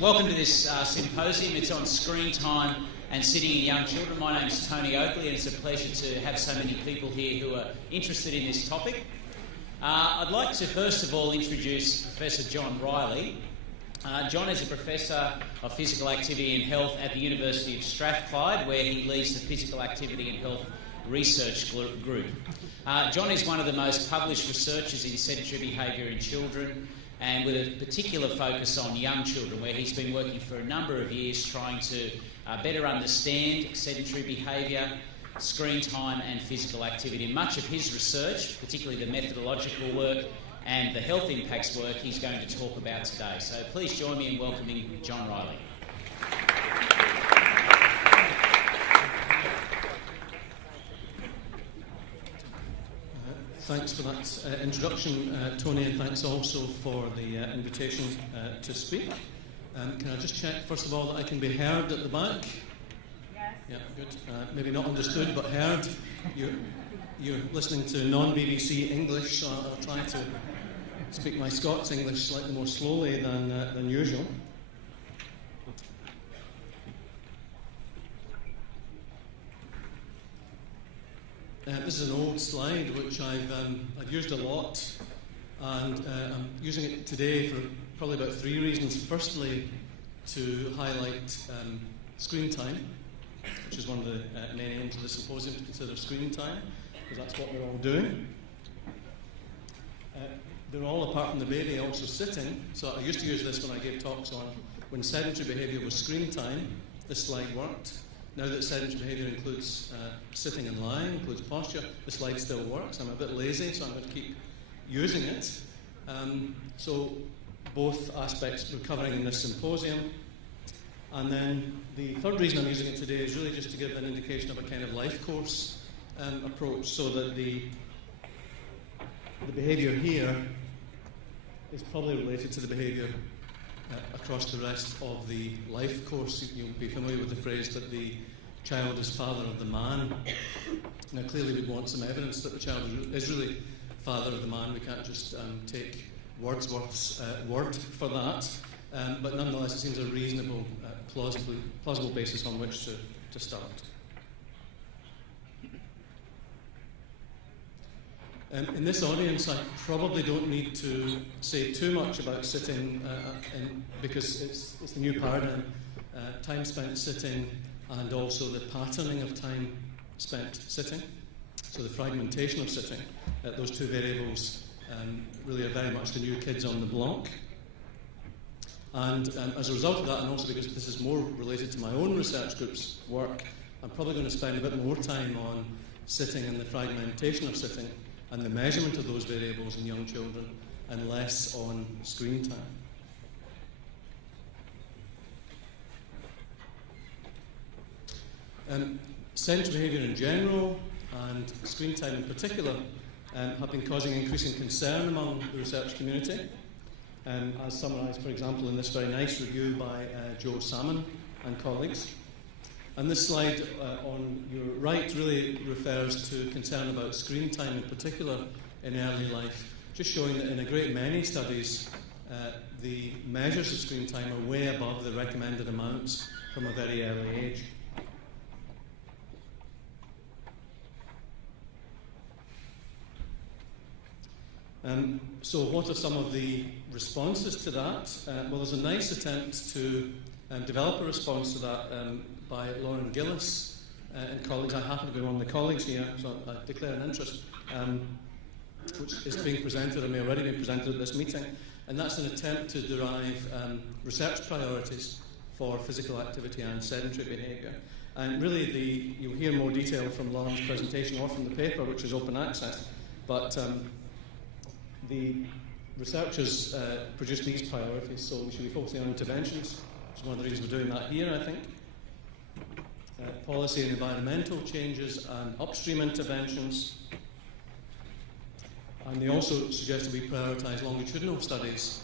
Welcome to this symposium. It's on screen time and sitting in young children. My name is Tony Oakley, and it's a pleasure to have so many people here who are interested in this topic. I'd like to first of all introduce Professor John Riley. John is a Professor of Physical Activity and Health at the University of Strathclyde, where he leads the Physical Activity and Health Research Group. John is one of the most published researchers in sedentary behaviour in children, and with a particular focus on young children, where he's been working for a number of years trying to better understand sedentary behaviour, screen time and physical activity. And much of his research, particularly the methodological work and the health impacts work, he's going to talk about today. So please join me in welcoming John Riley. Thanks for that introduction, Tony, and thanks also for the invitation to speak. Can I just check, first of all, that I can be heard at the back? Yes. Yeah, good. Maybe not understood, but heard. You're listening to non-BBC English, so I'll try to speak my Scots English slightly more slowly than usual. This is an old slide which I've used a lot, and I'm using it today for probably about three reasons. Firstly, to highlight screen time, which is one of the main aims of the symposium, to consider screen time, because that's what we're all doing. They're all, apart from the baby, also sitting. So I used to use this when I gave talks on when sedentary behaviour was screen time. This slide worked. Now that sedentary behaviour includes sitting and lying, includes posture, the slide still works. I'm a bit lazy, so I'm going to keep using it. So both aspects we're covering in this symposium. And then the third reason I'm using it today is really just to give an indication of a kind of life course approach, so that the behaviour here is probably related to the behaviour across the rest of the life course. You'll be familiar with the phrase that the child is father of the man. Now, clearly we'd want some evidence that the child is really father of the man. We can't just take Wordsworth's word for that. But nonetheless, it seems a reasonable, plausible basis on which to start. In this audience, I probably don't need to say too much about sitting, because it's the new paradigm, time spent sitting, and also the patterning of time spent sitting. So the fragmentation of sitting, those two variables really are very much the new kids on the block. And as a result of that, and also because this is more related to my own research group's work, I'm probably going to spend a bit more time on sitting and the fragmentation of sitting and the measurement of those variables in young children, and less on screen time. Sedentary behaviour in general, and screen time in particular, have been causing increasing concern among the research community, as summarised, for example, in this very nice review by Joe Salmon and colleagues. And this slide on your right really refers to concern about screen time in particular in early life, just showing that in a great many studies the measures of screen time are way above the recommended amounts from a very early age. So what are some of the responses to that? Well, there's a nice attempt to develop a response to that by Lauren Gillis and colleagues. I happen to be one of the colleagues here, so I declare an interest, which is being presented, or may already be presented at this meeting, and that's an attempt to derive research priorities for physical activity and sedentary behaviour. And really, you'll hear more detail from Lauren's presentation or from the paper, which is open access, but the researchers produced these priorities, so we should be focusing on interventions, which is one of the reasons we're doing that here, I think. Policy and environmental changes and upstream interventions. And they also suggested we prioritise longitudinal studies,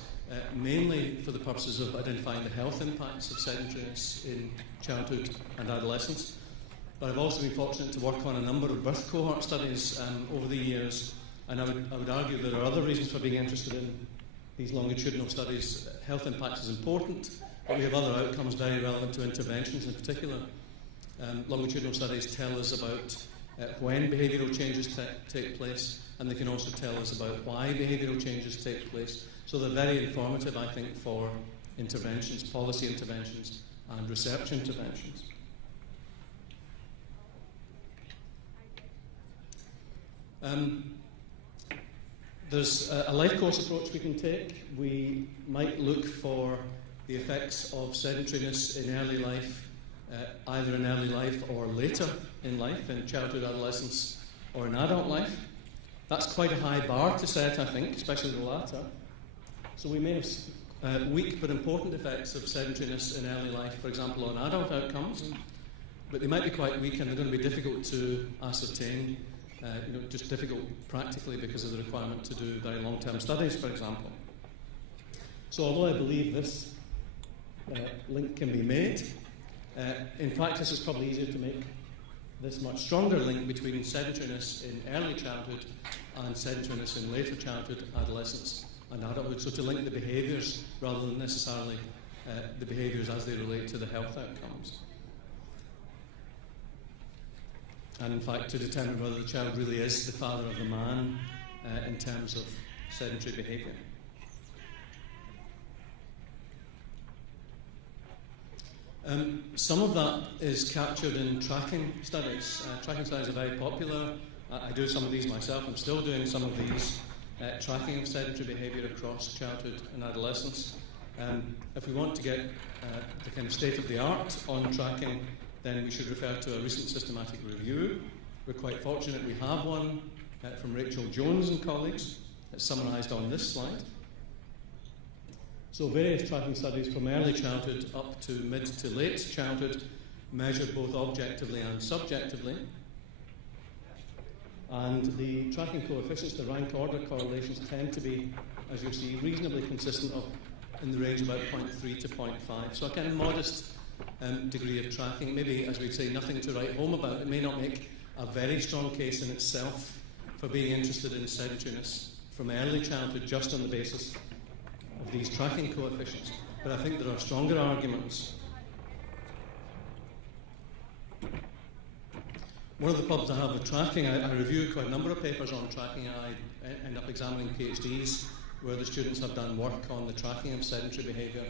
mainly for the purposes of identifying the health impacts of sedentariness in childhood and adolescence. But I've also been fortunate to work on a number of birth cohort studies over the years, and I would argue there are other reasons for being interested in these longitudinal studies. Health impacts is important, But we have other outcomes very relevant to interventions in particular. Longitudinal studies tell us about when behavioural changes take place, and they can also tell us about why behavioural changes take place. So they're very informative, I think, for interventions, policy interventions, and research interventions. There's a life course approach we can take. We might look for the effects of sedentariness in early life, either in early life or later in life, in childhood, adolescence, or in adult life. That's quite a high bar to set, I think, especially the latter. So we may have weak but important effects of sedentariness in early life, for example, on adult outcomes, but they might be quite weak and they're going to be difficult to ascertain, just difficult practically because of the requirement to do very long-term studies, for example. So although I believe this link can be made, in practice it's probably easier to make this much stronger link between sedentariness in early childhood and sedentariness in later childhood, adolescence and adulthood, so to link the behaviours rather than necessarily the behaviours as they relate to the health outcomes. And in fact to determine whether the child really is the father of the man in terms of sedentary behaviour. Some of that is captured in tracking studies. Tracking studies are very popular. I do some of these myself. I'm still doing some of these. Tracking of sedentary behaviour across childhood and adolescence. If we want to get the kind of state of the art on tracking, then we should refer to a recent systematic review. We're quite fortunate we have one from Rachel Jones and colleagues. It's summarised on this slide. So various tracking studies from early childhood up to mid to late childhood measured both objectively and subjectively. And the tracking coefficients, the rank order correlations, tend to be, as you see, reasonably consistent in the range of about 0.3 to 0.5. So a kind of modest degree of tracking, maybe, as we'd say, nothing to write home about. It may not make a very strong case in itself for being interested in sedentariness from early childhood just on the basis of these tracking coefficients. But I think there are stronger arguments. One of the problems I have with tracking, I review quite a number of papers on tracking, and I end up examining PhDs where the students have done work on the tracking of sedentary behaviour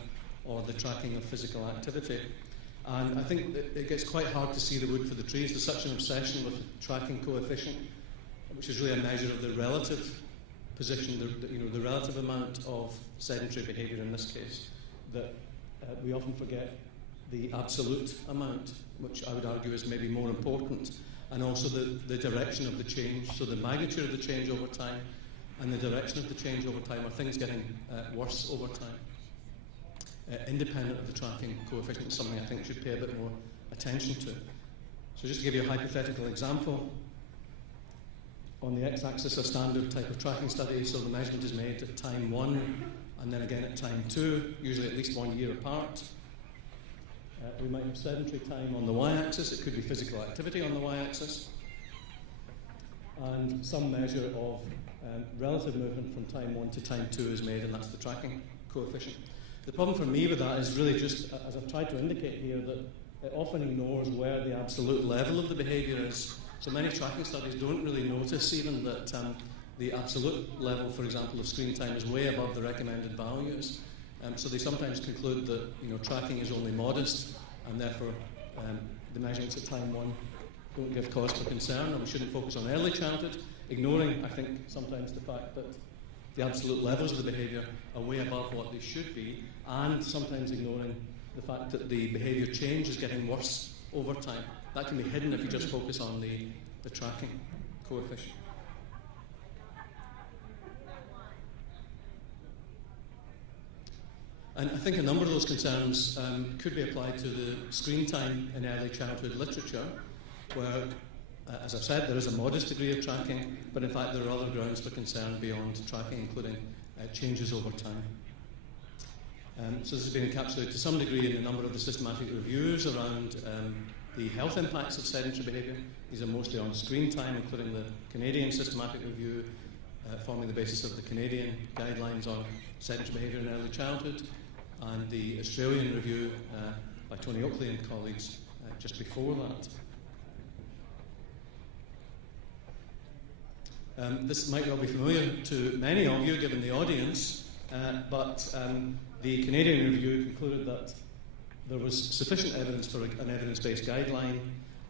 or the tracking of physical activity. And I think that it gets quite hard to see the wood for the trees. There's such an obsession with the tracking coefficient, which is really a measure of the relative position, the relative amount of sedentary behaviour in this case, that we often forget the absolute amount, which I would argue is maybe more important, and also the direction of the change, so the magnitude of the change over time and the direction of the change over time. Are things getting worse over time? Independent of the tracking coefficient is something I think we should pay a bit more attention to. So just to give you a hypothetical example, on the x-axis a standard type of tracking study, so the measurement is made at time 1 and then again at time 2, usually at least 1 year apart. We might have sedentary time on the y-axis, it could be physical activity on the y-axis, and some measure of relative movement from time 1 to time 2 is made, and that's the tracking coefficient. The problem for me with that is really just, as I've tried to indicate here, that it often ignores where the absolute level of the behaviour is. So many tracking studies don't really notice even that the absolute level, for example, of screen time is way above the recommended values. So they sometimes conclude that tracking is only modest, and therefore the measurements at time 1 don't give cause for concern, and we shouldn't focus on early childhood, ignoring, I think, sometimes the fact that the absolute levels of the behaviour are way above what they should be, and sometimes ignoring the fact that the behaviour change is getting worse over time. That can be hidden if you just focus on the tracking coefficient. And I think a number of those concerns could be applied to the screen time in early childhood literature, where, as I've said, there is a modest degree of tracking, but in fact there are other grounds for concern beyond tracking, including changes over time. So this has been encapsulated to some degree in a number of the systematic reviews around the health impacts of sedentary behaviour. These are mostly on screen time, including the Canadian systematic review, forming the basis of the Canadian guidelines on sedentary behaviour in early childhood, and the Australian review by Tony Oakley and colleagues just before that. This might not be familiar to many of you, given the audience, but the Canadian review concluded that there was sufficient evidence for an evidence-based guideline.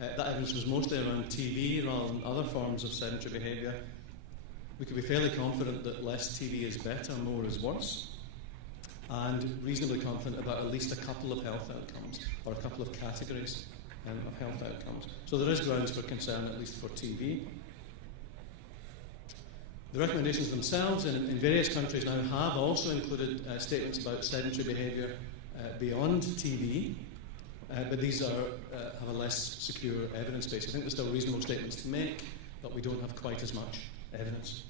That evidence was mostly around TV rather than other forms of sedentary behaviour. We could be fairly confident that less TV is better, more is worse, and reasonably confident about at least a couple of health outcomes, or a couple of categories of health outcomes. So there is grounds for concern, at least for TV. The recommendations themselves in various countries now have also included statements about sedentary behaviour beyond TV, but these have a less secure evidence base. I think there's still reasonable statements to make, but we don't have quite as much evidence.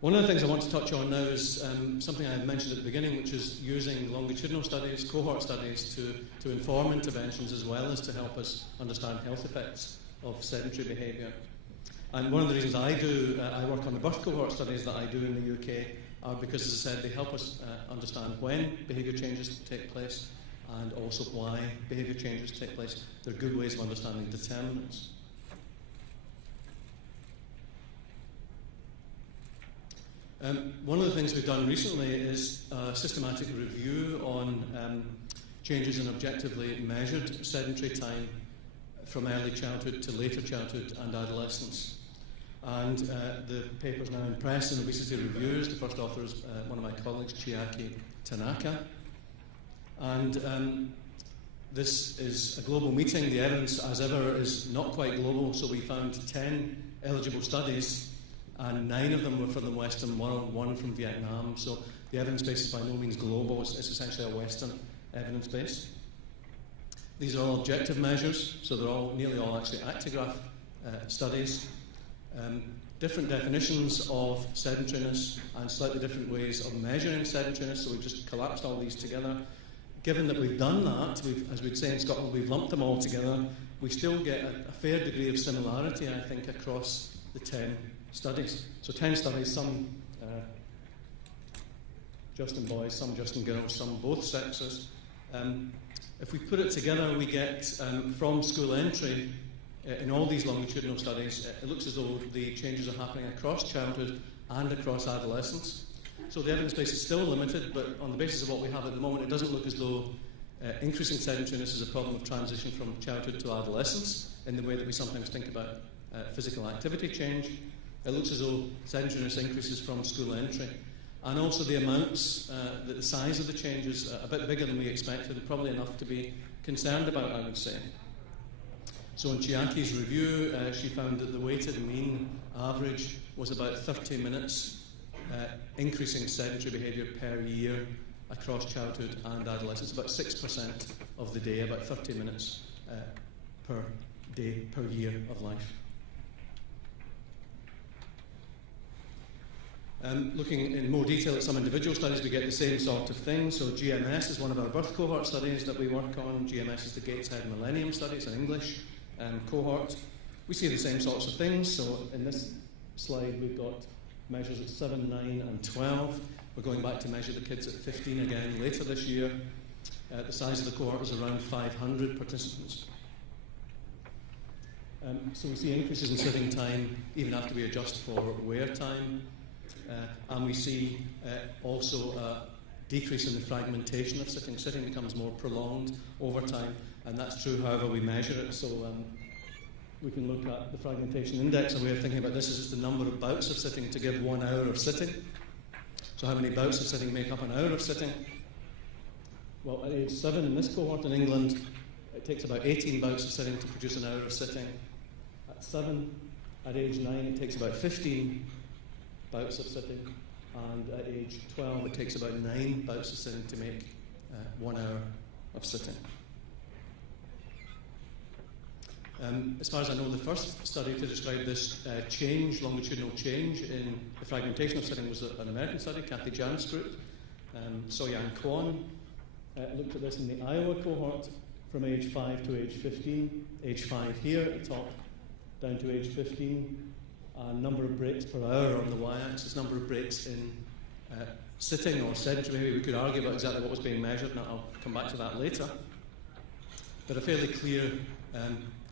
One of the things I want to touch on now is something I mentioned at the beginning, which is using longitudinal studies, cohort studies, to inform interventions as well as to help us understand health effects of sedentary behaviour. And one of the reasons I work on the birth cohort studies that I do in the UK are because, as I said, they help us understand when behaviour changes take place and also why behaviour changes take place. They're good ways of understanding determinants. One of the things we've done recently is a systematic review on changes in objectively measured sedentary time from early childhood to later childhood and adolescence. And the paper's now in press and obesity reviews. The first author is one of my colleagues, Chiaki Tanaka. And this is a global meeting. The evidence, as ever, is not quite global, so we found 10 eligible studies, and 9 of them were from the Western world, 1 from Vietnam. So the evidence base is by no means global. It's essentially a Western evidence base. These are all objective measures, so they're nearly all actually Actigraph studies. Different definitions of sedentariness and slightly different ways of measuring sedentariness, so we've just collapsed all these together. Given that we've done that, as we'd say in Scotland, we've lumped them all together, we still get a fair degree of similarity, I think, across the 10 studies. So 10 studies, some just in boys, some just in girls, some both sexes. If we put it together, we get from school entry, in all these longitudinal studies, it looks as though the changes are happening across childhood and across adolescence. So the evidence base is still limited, but on the basis of what we have at the moment, it doesn't look as though increasing sedentariness is a problem of transition from childhood to adolescence in the way that we sometimes think about physical activity change. It looks as though sedentariness increases from school entry. And also the amounts, the size of the change is a bit bigger than we expected, and probably enough to be concerned about, I would say. So in Chiaki's review, she found that the weighted mean average was about 30 minutes increasing sedentary behaviour per year across childhood and adolescence, about 6% of the day, about 30 minutes per day, per year of life. Looking in more detail at some individual studies, we get the same sort of thing. So GMS is one of our birth cohort studies that we work on. GMS is the Gateshead Millennium Study. It's an English cohort. We see the same sorts of things. So in this slide, we've got measures at 7, 9 and 12. We're going back to measure the kids at 15 again later this year. The size of the cohort is around 500 participants. So we see increases in sitting time even after we adjust for wear time. And we see also a decrease in the fragmentation of sitting. Sitting becomes more prolonged over time, and that's true however we measure it. So we can look at the fragmentation index. A way of thinking about this is just the number of bouts of sitting to give 1 hour of sitting. So how many bouts of sitting make up an hour of sitting? Well, at age 7 in this cohort in England, it takes about 18 bouts of sitting to produce an hour of sitting. At 7, at age 9, it takes about 15 bouts of sitting, and at age 12 it takes about 9 bouts of sitting to make 1 hour of sitting. As far as I know, the first study to describe this longitudinal change in the fragmentation of sitting was an American study, Kathy Jan's group. So-Yang Kwon looked at this in the Iowa cohort from age 5 to age 15, age 5 here at the top, down to age 15. Number of breaks per hour on the y-axis, number of breaks in sitting or sedentary behaviour. We could argue about exactly what was being measured, and I'll come back to that later. But a fairly clear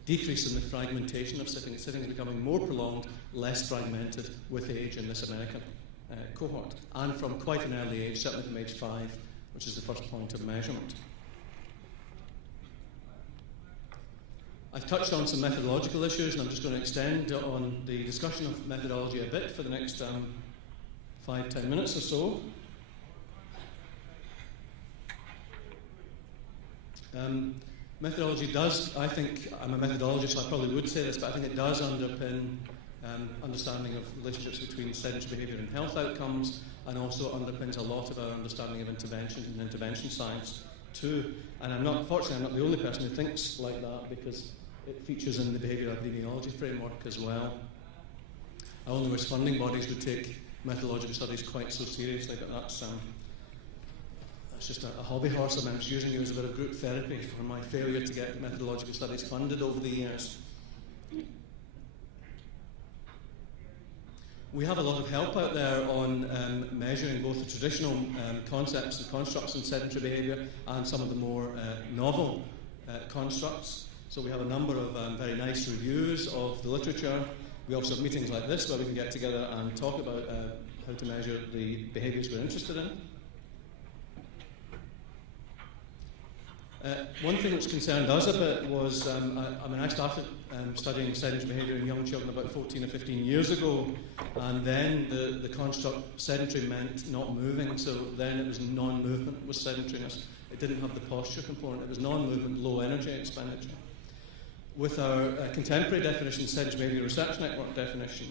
decrease in the fragmentation of sitting. Sitting is becoming more prolonged, less fragmented with age in this American cohort, and from quite an early age, certainly from age 5, which is the first point of measurement. I've touched on some methodological issues, and I'm just going to extend on the discussion of methodology a bit for the next 5-10 minutes or so. Methodology does, I think, I'm a methodologist, so I probably would say this, but I think it does underpin understanding of relationships between sedentary behaviour and health outcomes, and also underpins a lot of our understanding of intervention and intervention science too. And fortunately, I'm not the only person who thinks like that, because it features in the behavioural epidemiology framework as well. I only wish funding bodies would take methodological studies quite so seriously, but that's just a hobby horse, and I'm just using it as a bit of group therapy for my failure to get methodological studies funded over the years. We have a lot of help out there on measuring both the traditional concepts and constructs in sedentary behaviour and some of the more novel constructs. So we have a number of very nice reviews of the literature. We also have meetings like this where we can get together and talk about how to measure the behaviours we're interested in. One thing which concerned us a bit was, I started studying sedentary behaviour in young children about 14 or 15 years ago, and then the construct sedentary meant not moving, so then it was non-movement was sedentariness. It didn't have the posture component, it was non-movement, low energy expenditure. With our contemporary definition, Sedentary Behaviour Research Network definition,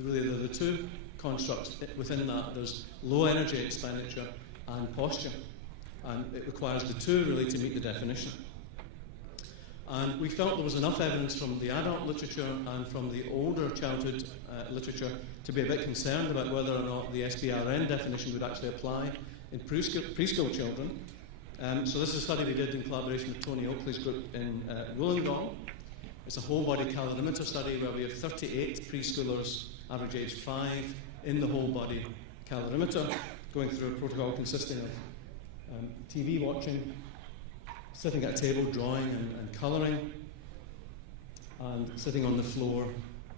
really there are the two constructs within that. There's low energy expenditure and posture, and it requires the two really to meet the definition. And we felt there was enough evidence from the adult literature and from the older childhood literature to be a bit concerned about whether or not the SBRN definition would actually apply in preschool children. So this is a study we did in collaboration with Tony Oakley's group in Wollongong. It's a whole body calorimeter study where we have 38 preschoolers, average age 5, in the whole body calorimeter, going through a protocol consisting of TV watching, sitting at a table drawing and colouring, and sitting on the floor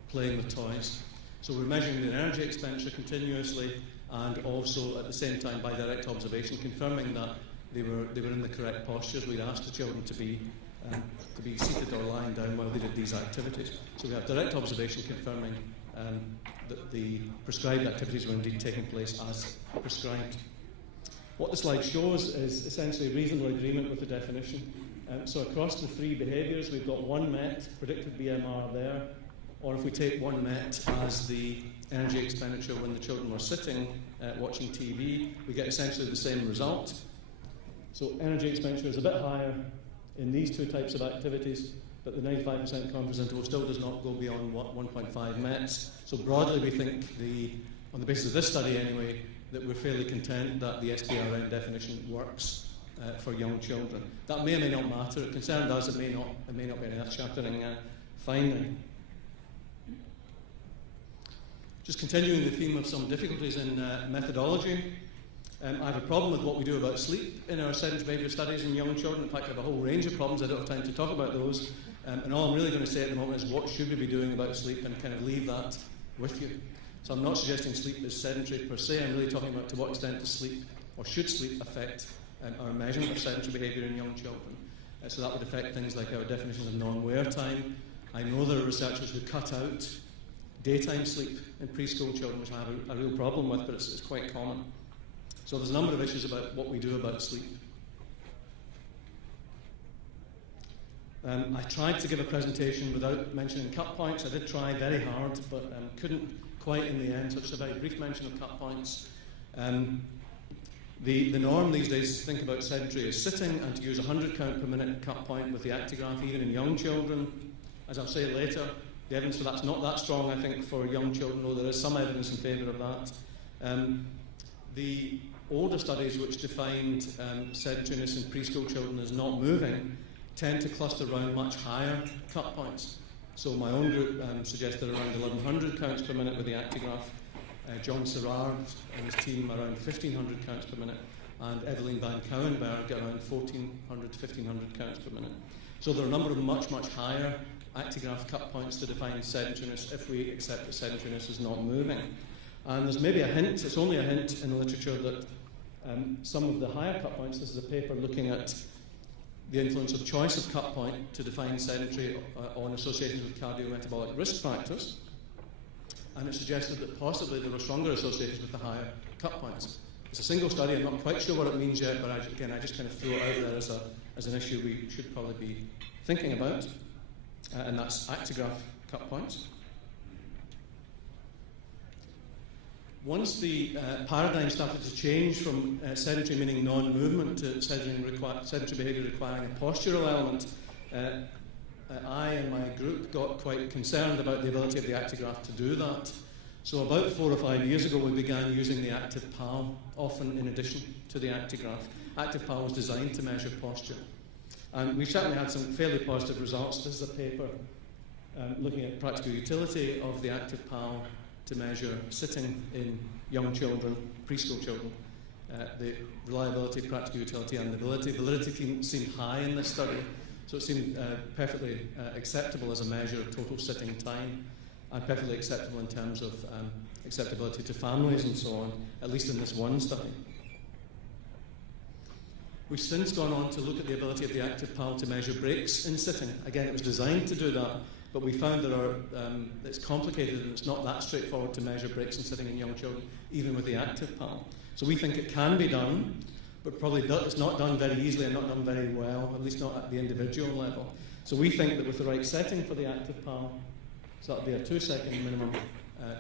playing with toys. So we're measuring the energy expenditure continuously, and also at the same time by direct observation confirming that they were in the correct postures. We'd asked the children to be seated or lying down while they did these activities. So we have direct observation confirming that the prescribed activities were indeed taking place as prescribed. What the slide shows is essentially reasonable agreement with the definition. So across the three behaviours, we've got one met, predicted BMR there, or if we take one met as the energy expenditure when the children were sitting watching TV, we get essentially the same result. So energy expenditure is a bit higher in these two types of activities, but the 95% confidence interval still does not go beyond 1.5 METs. So broadly we think, on the basis of this study anyway, that we're fairly content that the SBRN definition works for young children. That may or may not matter. It concerned us, it may not be an earth-shattering finding. Just continuing the theme of some difficulties in methodology, I have a problem with what we do about sleep in our sedentary behaviour studies in young children. In fact, I have a whole range of problems. I don't have time to talk about those. And all I'm really going to say at the moment is what should we be doing about sleep, and kind of leave that with you. So I'm not suggesting sleep is sedentary per se. I'm really talking about to what extent does sleep, or should sleep, affect our measurement of sedentary behaviour in young children. So that would affect things like our definitions of non-wear time. I know there are researchers who cut out daytime sleep in preschool children, which I have a real problem with, but it's quite common. So there's a number of issues about what we do about sleep. I tried to give a presentation without mentioning cut points. I did try very hard, but couldn't quite in the end, so just a very brief mention of cut points. The norm these days is to think about sedentary as sitting and to use 100 count per minute cut point with the Actigraph, even in young children. As I'll say later, the evidence for that's not that strong, I think, for young children, though there is some evidence in favour of that. The older studies which defined sedentariness in preschool children as not moving tend to cluster around much higher cut points. So my own group suggested around 1100 counts per minute with the Actigraph. John Serrard and his team around 1,500 counts per minute, and Evelyn van Kouwenberg at around 1,400 to 1,500 counts per minute. So there are a number of much higher actigraph cut points to define sedentariness if we accept that sedentariness is not moving. And there's maybe a hint, it's only a hint in the literature, that some of the higher cut points, this is a paper looking at the influence of choice of cut point to define sedentary on associations with cardiometabolic risk factors, and it suggested that possibly there were stronger associations with the higher cut points. It's a single study, I'm not quite sure what it means yet, but I just kind of throw it out there as an issue we should probably be thinking about, and that's actigraph cut points. Once the paradigm started to change from sedentary meaning non-movement to sedentary behaviour requiring a postural element, I and my group got quite concerned about the ability of the Actigraph to do that. So about 4 or 5 years ago we began using the Active PAL, often in addition to the Actigraph. Active PAL was designed to measure posture. And we've certainly had some fairly positive results. This is a paper looking at practical utility of the Active PAL to measure sitting in young children, preschool children. The reliability, practical utility and the validity seemed high in this study, so it seemed perfectly acceptable as a measure of total sitting time, and perfectly acceptable in terms of acceptability to families and so on, at least in this one study. We've since gone on to look at the ability of the Active PAL to measure breaks in sitting. Again, it was designed to do that, but we found it's complicated and it's not that straightforward to measure breaks in sitting in young children, even with the Active PAL. So we think it can be done, but probably it's not done very easily and not done very well, at least not at the individual level. So we think that with the right setting for the Active PAL, so that would be a 2-second minimum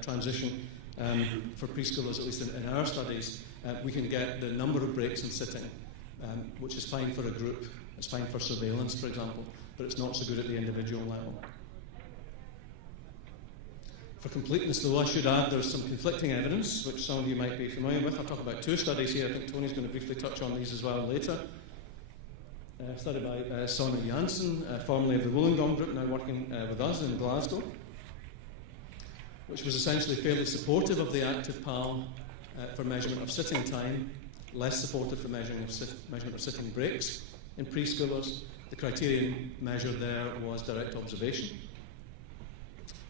transition for preschoolers, at least in our studies, we can get the number of breaks in sitting, which is fine for a group. It's fine for surveillance, for example, but it's not so good at the individual level. For completeness, though, I should add there's some conflicting evidence, which some of you might be familiar with. I'll talk about 2 studies here. I think Tony's going to briefly touch on these as well later. A study by Sonja Jansen, formerly of the Wollongong Group, now working with us in Glasgow, which was essentially fairly supportive of the Active PAL for measurement of sitting time, less supportive for measurement of sitting breaks in preschoolers. The criterion measured there was direct observation.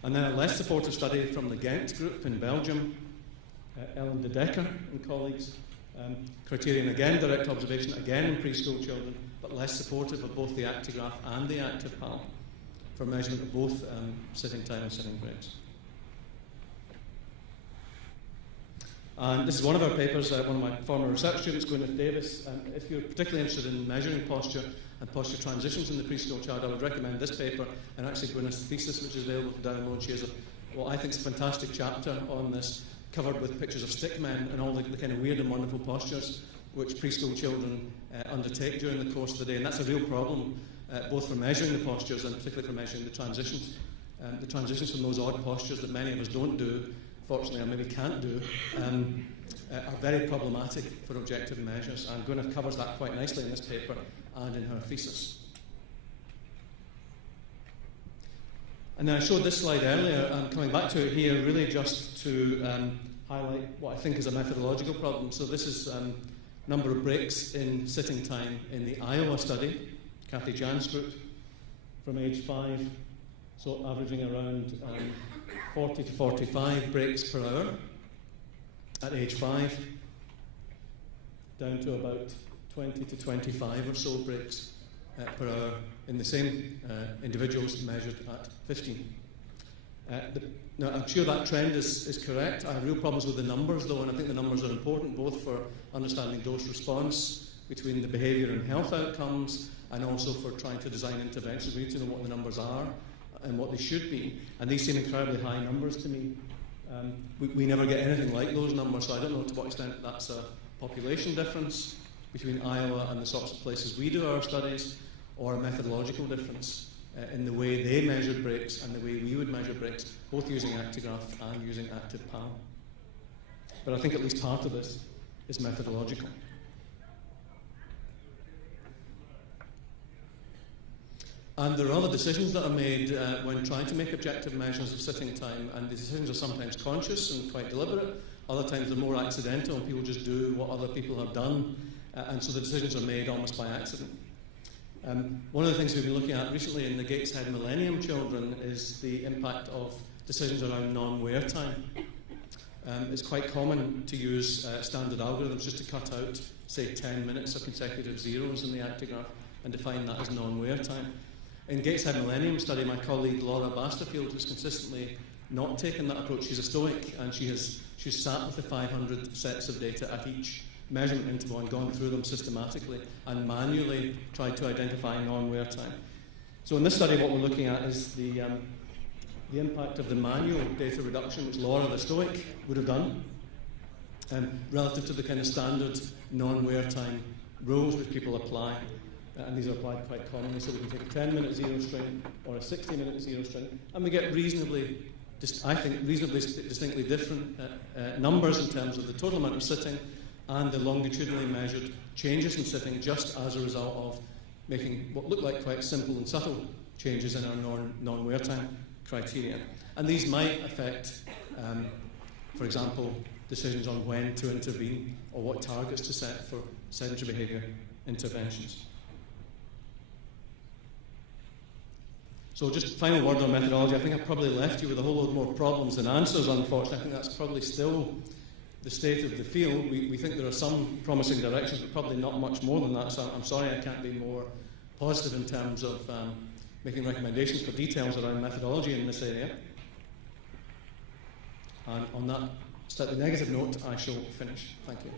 And then a less supportive study from the Ghent group in Belgium, Ellen de Decker and colleagues. Criterion again, direct observation, again in preschool children, but less supportive of both the Actigraph and the Active PAL for measurement of both sitting time and sitting breaks. And this is one of our papers, one of my former research students, Gwyneth Davis. If you're particularly interested in measuring posture and posture transitions in the preschool child, I would recommend this paper and actually Gwyneth's thesis, which is available to download. She has what I think is a fantastic chapter on this, covered with pictures of stick men and all the kind of weird and wonderful postures which preschool children undertake during the course of the day. And that's a real problem, both for measuring the postures and particularly for measuring the transitions. The transitions from those odd postures that many of us don't do, fortunately, or maybe can't do, are very problematic for objective measures, and Gwyneth covers that quite nicely in this paper and in her thesis. And then I showed this slide earlier, I'm coming back to it here really just to highlight what I think is a methodological problem. So this is number of breaks in sitting time in the Iowa study, Kathy Jan's group, from age 5, so averaging around 40 to 45 breaks per hour at age 5, down to about 20 to 25 or so breaks per hour in the same individuals measured at 15. Now, I'm sure that trend is correct. I have real problems with the numbers, though, and I think the numbers are important both for understanding dose response between the behaviour and health outcomes, and also for trying to design interventions. We need to know what the numbers are and what they should be, and these seem incredibly high numbers to me. We never get anything like those numbers, so I don't know to what extent that's a population difference between Iowa and the sorts of places we do our studies, or a methodological difference in the way they measured breaks and the way we would measure breaks, both using Actigraph and using Active PAL. But I think at least part of this is methodological. And there are other decisions that are made when trying to make objective measures of sitting time, and the decisions are sometimes conscious and quite deliberate, Other times they're more accidental, and people just do what other people have done, and so the decisions are made almost by accident. One of the things we've been looking at recently in the Gateshead Millennium Children is the impact of decisions around non-wear time. It's quite common to use standard algorithms just to cut out, say, 10 minutes of consecutive zeros in the Actigraph and define that as non-wear time. In Gateshead Millennium study, my colleague Laura Basterfield has consistently not taken that approach. She's a Stoic, and she's sat with the 500 sets of data at each measurement interval and gone through them systematically and manually tried to identify non-wear time. So in this study, what we're looking at is the impact of the manual data reduction, which Laura, the Stoic, would have done, relative to the kind of standard non-wear time rules which people apply. And these are applied quite commonly, so we can take a 10-minute zero string or a 60-minute zero string, and we get reasonably distinctly different numbers in terms of the total amount of sitting and the longitudinally measured changes in sitting, just as a result of making what look like quite simple and subtle changes in our non-wear time criteria. And these might affect, for example, decisions on when to intervene or what targets to set for sedentary behaviour interventions. So just final word on methodology. I think I've probably left you with a whole lot more problems than answers, unfortunately. I think that's probably still the state of the field. We think there are some promising directions, but probably not much more than that. So I'm sorry I can't be more positive in terms of making recommendations for details around methodology in this area. And on that slightly negative note, I shall finish. Thank you.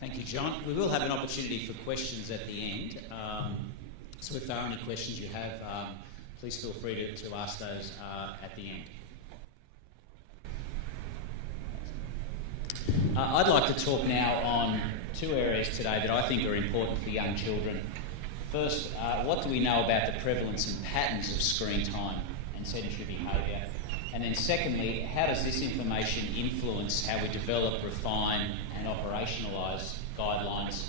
Thank you, John. We will have an opportunity for questions at the end. So if there are any questions you have, please feel free to ask those at the end. I'd like to talk now on two areas today that I think are important for young children. First, what do we know about the prevalence and patterns of screen time and sedentary behaviour? And then secondly, how does this information influence how we develop, refine and operationalise guidelines?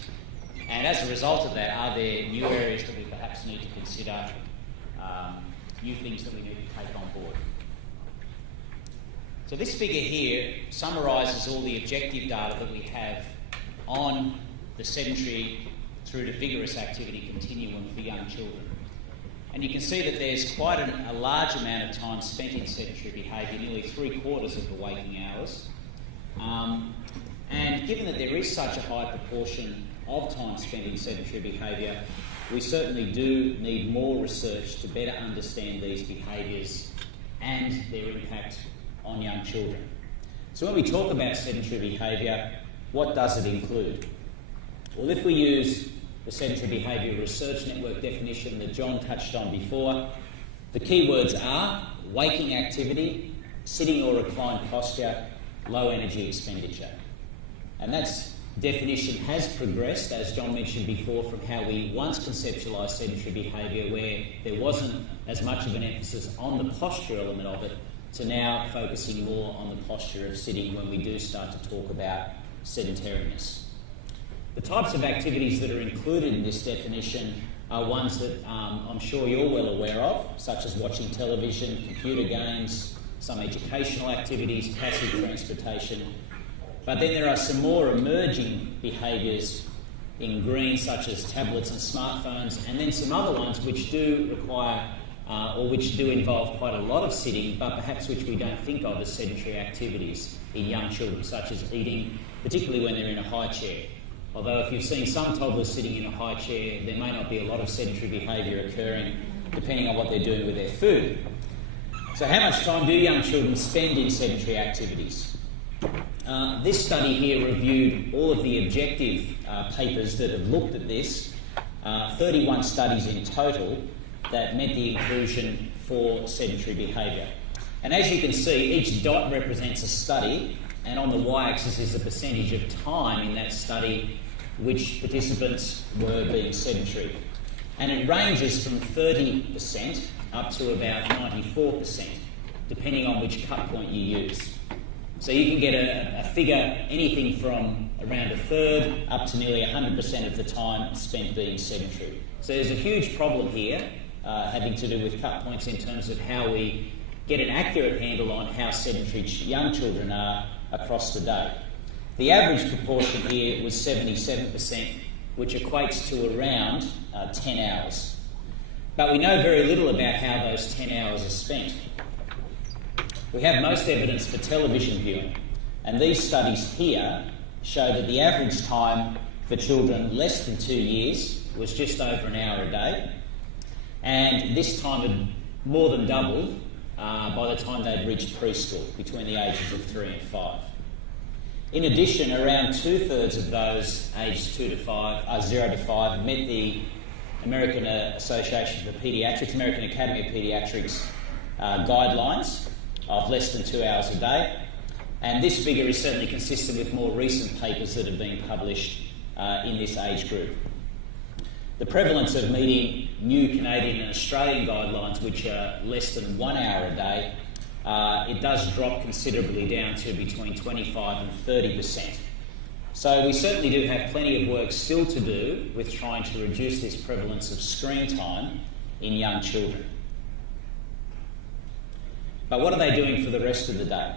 And as a result of that, are there new areas that we perhaps need to consider, new things that we need to take on board? So this figure here summarises all the objective data that we have on the sedentary through to vigorous activity continuum for young children. And you can see that there's quite a large amount of time spent in sedentary behaviour, nearly 3/4 of the waking hours. And given that there is such a high proportion of time spent in sedentary behaviour, we certainly do need more research to better understand these behaviours and their impact on young children. So when we talk about sedentary behaviour, what does it include? Well, if we use the Sedentary Behaviour Research Network definition that John touched on before, the key words are waking activity, sitting or reclined posture, low energy expenditure. And that definition has progressed, as John mentioned before, from how we once conceptualised sedentary behaviour, where there wasn't as much of an emphasis on the posture element of it, to now focusing more on the posture of sitting when we do start to talk about sedentariness. The types of activities that are included in this definition are ones that I'm sure you're well aware of, such as watching television, computer games, some educational activities, passive transportation. But then there are some more emerging behaviours in green, such as tablets and smartphones, and then some other ones which do require or which do involve quite a lot of sitting, but perhaps which we don't think of as sedentary activities in young children, such as eating, particularly when they're in a high chair. Although if you've seen some toddlers sitting in a high chair, there may not be a lot of sedentary behaviour occurring, depending on what they're doing with their food. So how much time do young children spend in sedentary activities? This study here reviewed all of the objective papers that have looked at this, 31 studies in total that met the inclusion for sedentary behaviour. And as you can see, each dot represents a study, and on the y-axis is the percentage of time in that study which participants were being sedentary. And it ranges from 30% up to about 94%, depending on which cut point you use. So you can get a figure anything from around a third up to nearly 100% of the time spent being sedentary. So there's a huge problem here having to do with cut points in terms of how we get an accurate handle on how sedentary young children are across the day. The average proportion here was 77%, which equates to around 10 hours. But we know very little about how those 10 hours are spent. We have most evidence for television viewing, and these studies here show that the average time for children less than 2 years was just over an hour a day, and this time had more than doubled by the time they'd reached preschool, between the ages of 3 and 5. In addition, around 2/3 of those aged 0 to 5 met the American Association for Pediatrics, American Academy of Pediatrics guidelines of less than 2 hours a day, and this figure is certainly consistent with more recent papers that have been published in this age group. The prevalence of meeting new Canadian and Australian guidelines, which are less than 1 hour a day, it does drop considerably down to between 25 and 30%. So we certainly do have plenty of work still to do with trying to reduce this prevalence of screen time in young children. But what are they doing for the rest of the day?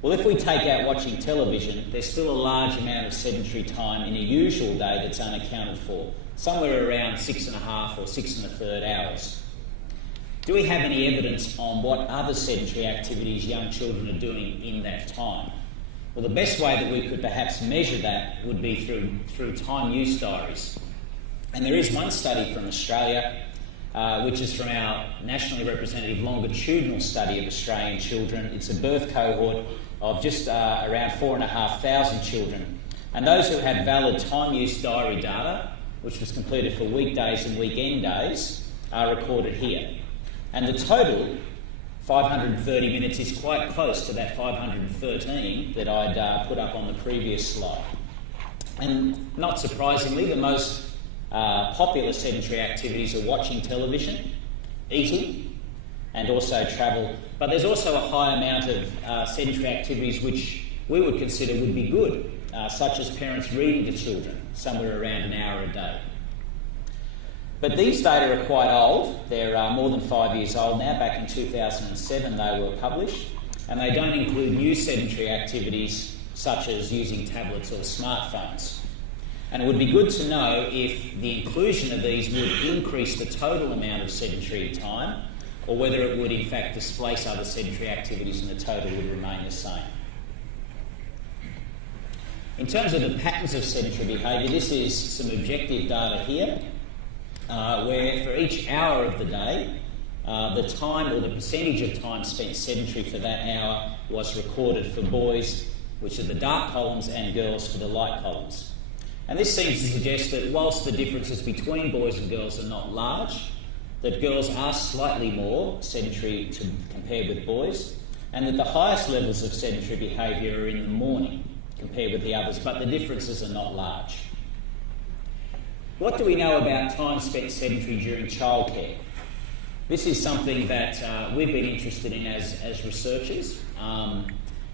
Well, if we take out watching television, there's still a large amount of sedentary time in a usual day that's unaccounted for, somewhere around 6.5 or 6 1/3 hours. Do we have any evidence on what other sedentary activities young children are doing in that time? Well, the best way that we could perhaps measure that would be through time use diaries. And there is one study from Australia, which is from our nationally representative longitudinal study of Australian children. It's a birth cohort of just around 4,500 children. And those who had valid time use diary data, which was completed for weekdays and weekend days, are recorded here. And the total, 530 minutes, is quite close to that 513 that I'd put up on the previous slide. And not surprisingly, the most popular sedentary activities are watching television, eating, and also travel. But there's also a high amount of sedentary activities which we would consider would be good, such as parents reading to children, somewhere around an hour a day. But these data are quite old. They're more than 5 years old now. Back in 2007 they were published, and they don't include new sedentary activities such as using tablets or smartphones. And it would be good to know if the inclusion of these would increase the total amount of sedentary time, or whether it would in fact displace other sedentary activities and the total would remain the same. In terms of the patterns of sedentary behaviour, this is some objective data here, where for each hour of the day, the time or the percentage of time spent sedentary for that hour was recorded for boys, which are the dark columns, and girls for the light columns. And this seems to suggest that whilst the differences between boys and girls are not large, that girls are slightly more sedentary compared with boys, and that the highest levels of sedentary behaviour are in the morning compared with the others, but the differences are not large. What do we know about time spent sedentary during childcare? This is something that we've been interested in as researchers,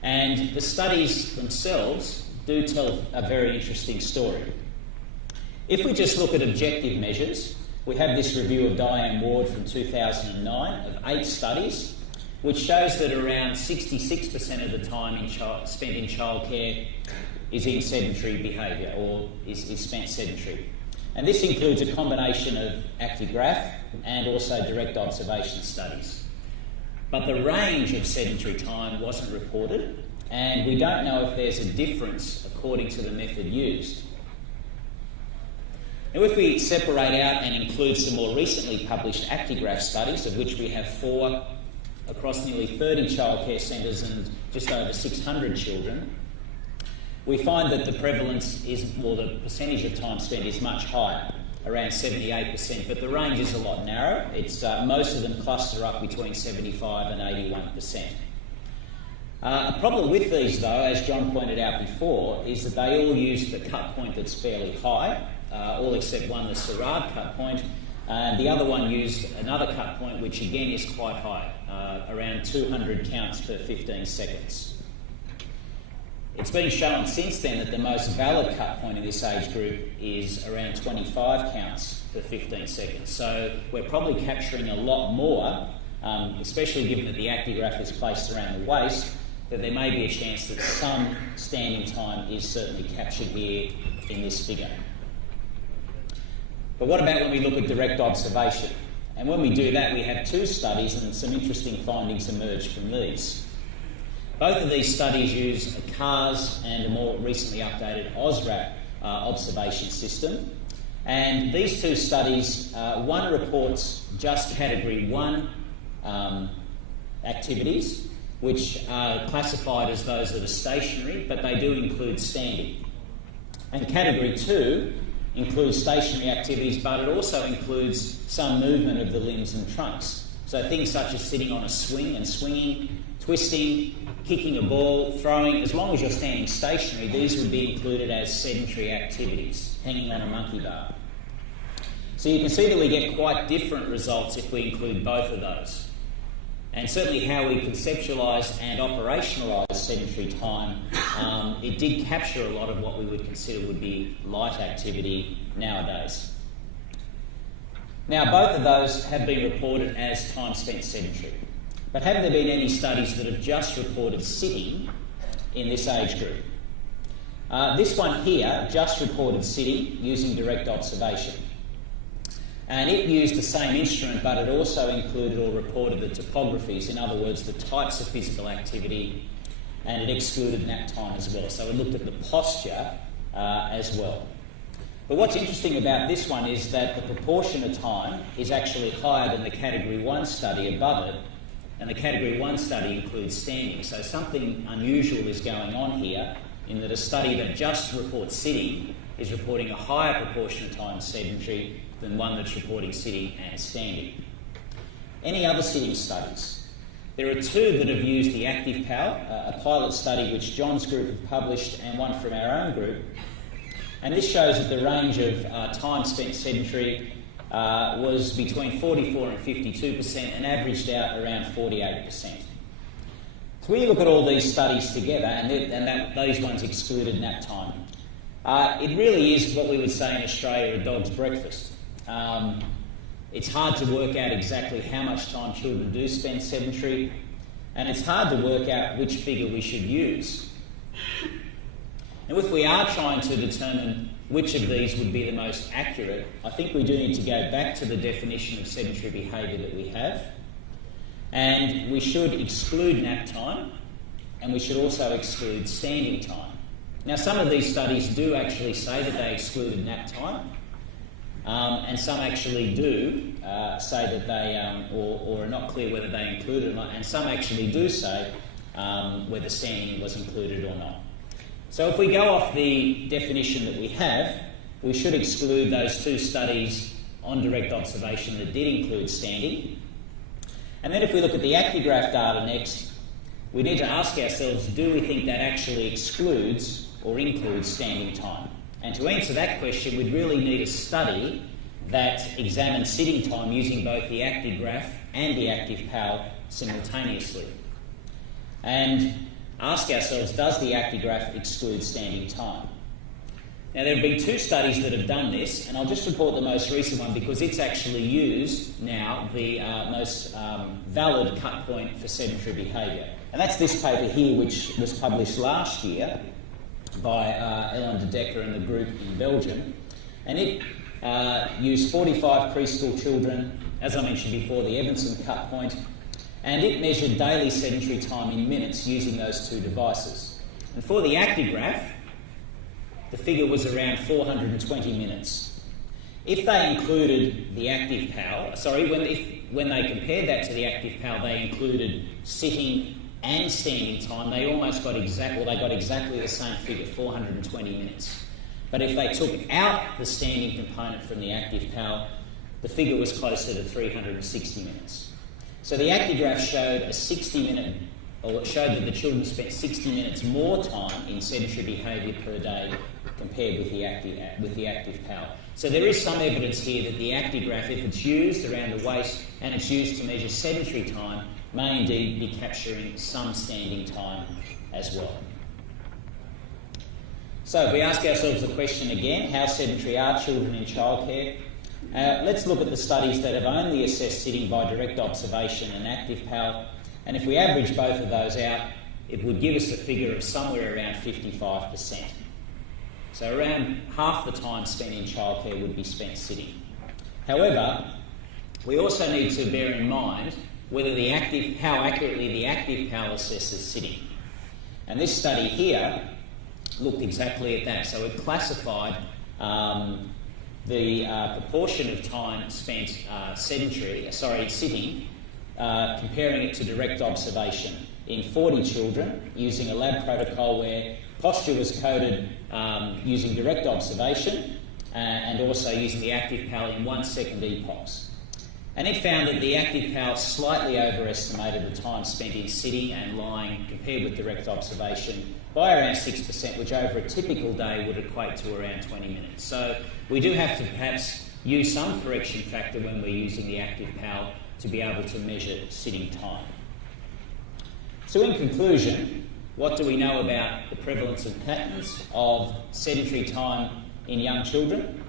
and the studies themselves do tell a very interesting story. If we just look at objective measures, we have this review of Diane Ward from 2009 of 8 studies, which shows that around 66% of the time spent in childcare is in sedentary behaviour, or is spent sedentary. And this includes a combination of Actigraph and also direct observation studies. But the range of sedentary time wasn't reported, and we don't know if there's a difference according to the method used. Now, if we separate out and include some more recently published Actigraph studies, of which we have 4 across nearly 30 childcare centres and just over 600 children, we find that the prevalence the percentage of time spent is much higher, around 78%, but the range is a lot narrower. It's most of them cluster up between 75 and 81%. A problem with these, though, as John pointed out before, is that they all use the cut point that's fairly high, all except one, the Serrard cut point, and the other one used another cut point which again is quite high, around 200 counts per 15 seconds. It's been shown since then that the most valid cut point in this age group is around 25 counts per 15 seconds. So we're probably capturing a lot more, especially given that the Actigraph is placed around the waist, that there may be a chance that some standing time is certainly captured here in this figure. But what about when we look at direct observation? And when we do that, we have two studies, and some interesting findings emerge from these. Both of these studies use a CARS and a more recently updated OSRAP observation system. And these two studies, one reports just Category 1 activities, which are classified as those that are stationary, but they do include standing. And Category 2 includes stationary activities, but it also includes some movement of the limbs and trunks. So things such as sitting on a swing and swinging, twisting, kicking a ball, throwing, as long as you're standing stationary, these would be included as sedentary activities, hanging on a monkey bar. So you can see that we get quite different results if we include both of those. And certainly how we conceptualised and operationalised sedentary time, it did capture a lot of what we would consider would be light activity nowadays. Now, both of those have been reported as time spent sedentary. But haven't there been any studies that have just reported sitting in this age group? This one here just reported sitting using direct observation. And it used the same instrument, but it also included or reported the topographies, in other words, the types of physical activity, and it excluded nap time as well. So it looked at the posture as well. But what's interesting about this one is that the proportion of time is actually higher than the Category 1 study above it, and the Category 1 study includes standing. So something unusual is going on here, in that a study that just reports sitting is reporting a higher proportion of time sedentary than one that's reporting sitting and standing. Any other sitting studies? There are two that have used the active PAL, a pilot study which John's group have published and one from our own group. And this shows that the range of time spent sedentary was between 44 and 52% and averaged out around 48%. So when you look at all these studies together, and those ones excluded nap time, it really is what we would say in Australia a dog's breakfast. It's hard to work out exactly how much time children do spend sedentary, and it's hard to work out which figure we should use. And if we are trying to determine which of these would be the most accurate, I think we do need to go back to the definition of sedentary behaviour that we have, and we should exclude nap time, and we should also exclude standing time. Now, some of these studies do actually say that they excluded nap time, and some actually do say that they, or are not clear whether they include it or not, and some actually do say whether standing was included or not. So if we go off the definition that we have, we should exclude those two studies on direct observation that did include standing. And then if we look at the Actigraph data next, we need to ask ourselves, do we think that actually excludes or includes standing time? And to answer that question, we'd really need a study that examines sitting time using both the Actigraph and the active PAL simultaneously. And ask ourselves, does the Actigraph exclude standing time? Now, there have been two studies that have done this, and I'll just report the most recent one because it's actually used now, the most valid cut point for sedentary behaviour. And that's this paper here, which was published last year by Ellen de Decker and the group in Belgium. And it used 45 preschool children, as I mentioned before, the Evanson cut point, and it measured daily sedentary time in minutes using those two devices. And for the Actigraph, the figure was around 420 minutes. If they included the active PAL, when they compared that to the active PAL, they included sitting and standing time, they almost got exactly the same figure, 420 minutes. But if they took out the standing component from the active PAL, the figure was closer to 360 minutes. So the Actigraph showed showed that the children spent 60 minutes more time in sedentary behaviour per day compared with the active PAL. So there is some evidence here that the Actigraph, if it's used around the waist and it's used to measure sedentary time, may indeed be capturing some standing time as well. So if we ask ourselves the question again, how sedentary are children in childcare? Let's look at the studies that have only assessed sitting by direct observation and active PAL, and if we average both of those out, it would give us a figure of somewhere around 55%. So around half the time spent in childcare would be spent sitting. However, we also need to bear in mind whether how accurately the active PAL assesses sitting. And this study here looked exactly at that. So it classified the proportion of time spent sitting, comparing it to direct observation in 40 children using a lab protocol where posture was coded using direct observation and also using the active PAL in 1 second epochs. And it found that the active PAL slightly overestimated the time spent in sitting and lying compared with direct observation by around 6%, which over a typical day would equate to around 20 minutes. So we do have to perhaps use some correction factor when we're using the active PAL to be able to measure sitting time. So in conclusion, what do we know about the prevalence and patterns of sedentary time in young children?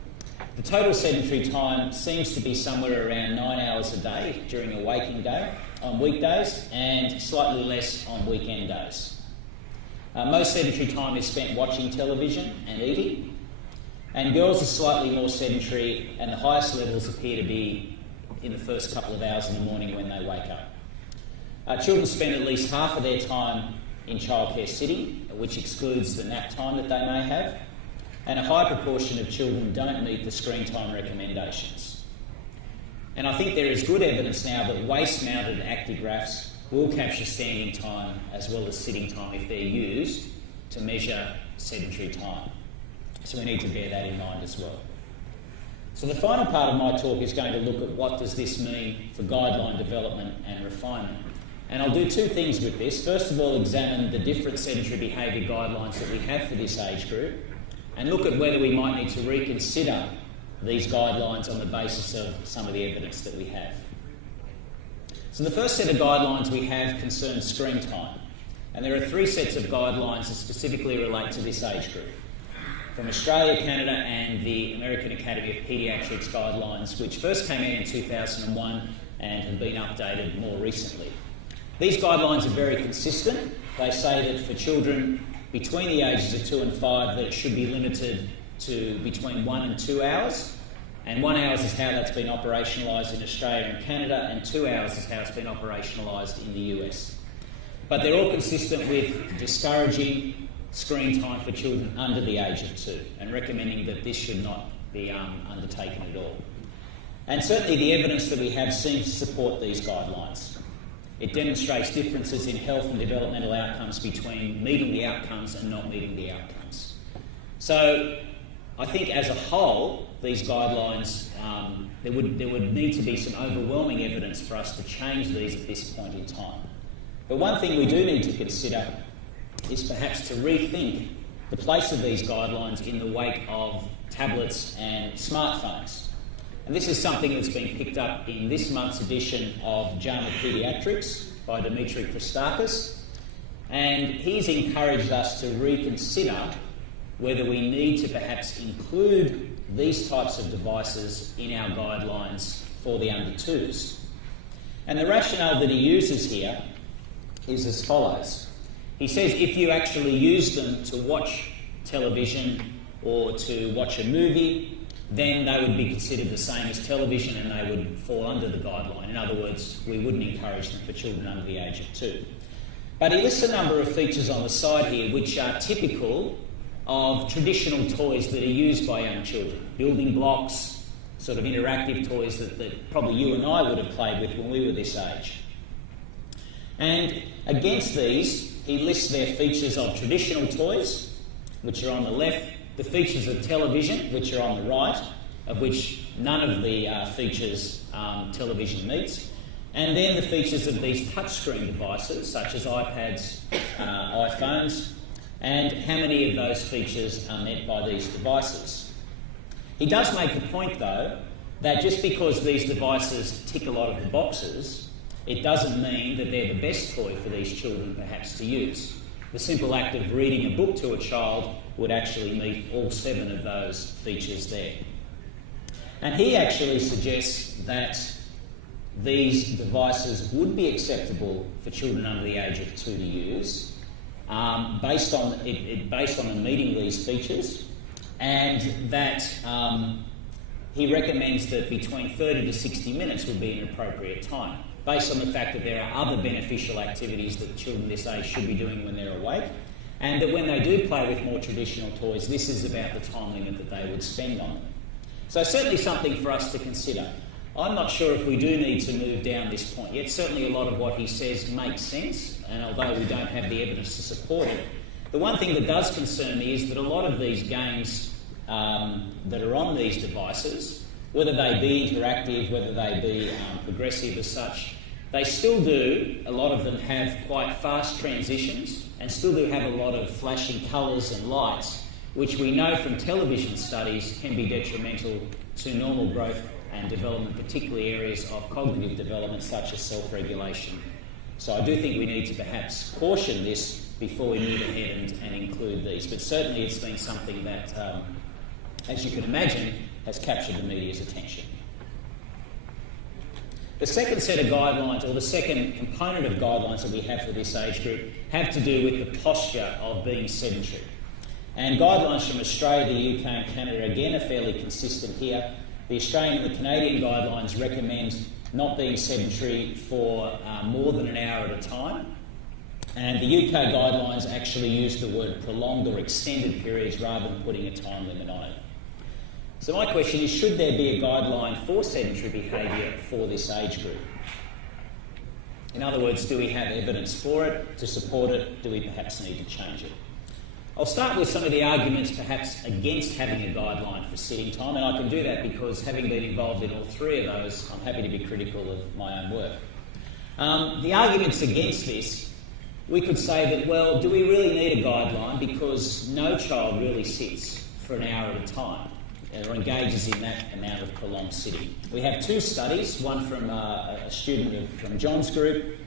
The total sedentary time seems to be somewhere around 9 hours a day during a waking day on weekdays and slightly less on weekend days. Most sedentary time is spent watching television and eating, and girls are slightly more sedentary, and the highest levels appear to be in the first couple of hours in the morning when they wake up. Children spend at least half of their time in childcare sitting, which excludes the nap time that they may have, and a high proportion of children don't meet the screen time recommendations. And I think there is good evidence now that waist-mounted actigraphs will capture standing time as well as sitting time if they're used to measure sedentary time. So we need to bear that in mind as well. So the final part of my talk is going to look at what does this mean for guideline development and refinement. And I'll do two things with this. First of all, examine the different sedentary behaviour guidelines that we have for this age group and look at whether we might need to reconsider these guidelines on the basis of some of the evidence that we have. So the first set of guidelines we have concerns screen time. And there are 3 sets of guidelines that specifically relate to this age group. From Australia, Canada and the American Academy of Pediatrics guidelines, which first came out in 2001 and have been updated more recently. These guidelines are very consistent. They say that for children between the ages of 2 and 5 that it should be limited to between 1 and 2 hours. And 1 hour is how that's been operationalised in Australia and Canada, and 2 hours is how it's been operationalised in the US. But they're all consistent with discouraging screen time for children under the age of 2 and recommending that this should not be undertaken at all. And certainly the evidence that we have seems to support these guidelines. It demonstrates differences in health and developmental outcomes between meeting the outcomes and not meeting the outcomes. So I think as a whole, these guidelines, there would need to be some overwhelming evidence for us to change these at this point in time. But one thing we do need to consider is perhaps to rethink the place of these guidelines in the wake of tablets and smartphones. And this is something that's been picked up in this month's edition of JAMA Pediatrics by Dimitri Christakis, and he's encouraged us to reconsider whether we need to perhaps include these types of devices in our guidelines for the under 2s. And the rationale that he uses here is as follows. He says if you actually use them to watch television or to watch a movie, then they would be considered the same as television and they would fall under the guideline. In other words, we wouldn't encourage them for children under the age of 2. But he lists a number of features on the side here which are typical of traditional toys that are used by young children. Building blocks, sort of interactive toys that probably you and I would have played with when we were this age. And against these, he lists their features of traditional toys, which are on the left, the features of television, which are on the right, of which none of the features television meets, and then the features of these touchscreen devices, such as iPads, iPhones, and how many of those features are met by these devices. He does make the point, though, that just because these devices tick a lot of the boxes, it doesn't mean that they're the best toy for these children perhaps to use. The simple act of reading a book to a child would actually meet all 7 of those features there. And he actually suggests that these devices would be acceptable for children under the age of 2 to use, based on them meeting these features, and that he recommends that between 30 to 60 minutes would be an appropriate time, based on the fact that there are other beneficial activities that children this age should be doing when they're awake, and that when they do play with more traditional toys, this is about the time limit that they would spend on them. So certainly something for us to consider. I'm not sure if we do need to move down this point yet. Certainly a lot of what he says makes sense, and although we don't have the evidence to support it, the one thing that does concern me is that a lot of these games that are on these devices, whether they be interactive, whether they be progressive as such, they still do, a lot of them have quite fast transitions and still do have a lot of flashing colours and lights, which we know from television studies can be detrimental to normal growth and development, particularly areas of cognitive development such as self-regulation. So I do think we need to perhaps caution this before we move ahead and include these. But certainly it's been something that, as you can imagine, has captured the media's attention. The second set of guidelines, or the second component of guidelines that we have for this age group, have to do with the posture of being sedentary. And guidelines from Australia, the UK and Canada, again, are fairly consistent here. The Australian and the Canadian guidelines recommend not being sedentary for more than an hour at a time. And the UK guidelines actually use the word prolonged or extended periods rather than putting a time limit on it. So my question is, should there be a guideline for sedentary behaviour for this age group? In other words, do we have evidence for it, to support it? Do we perhaps need to change it? I'll start with some of the arguments perhaps against having a guideline for sitting time, and I can do that because having been involved in all three of those, I'm happy to be critical of my own work. The arguments against this, we could say that, well, do we really need a guideline because no child really sits for an hour at a time or engages in that amount of prolonged sitting. We have two studies, one from a student from John's group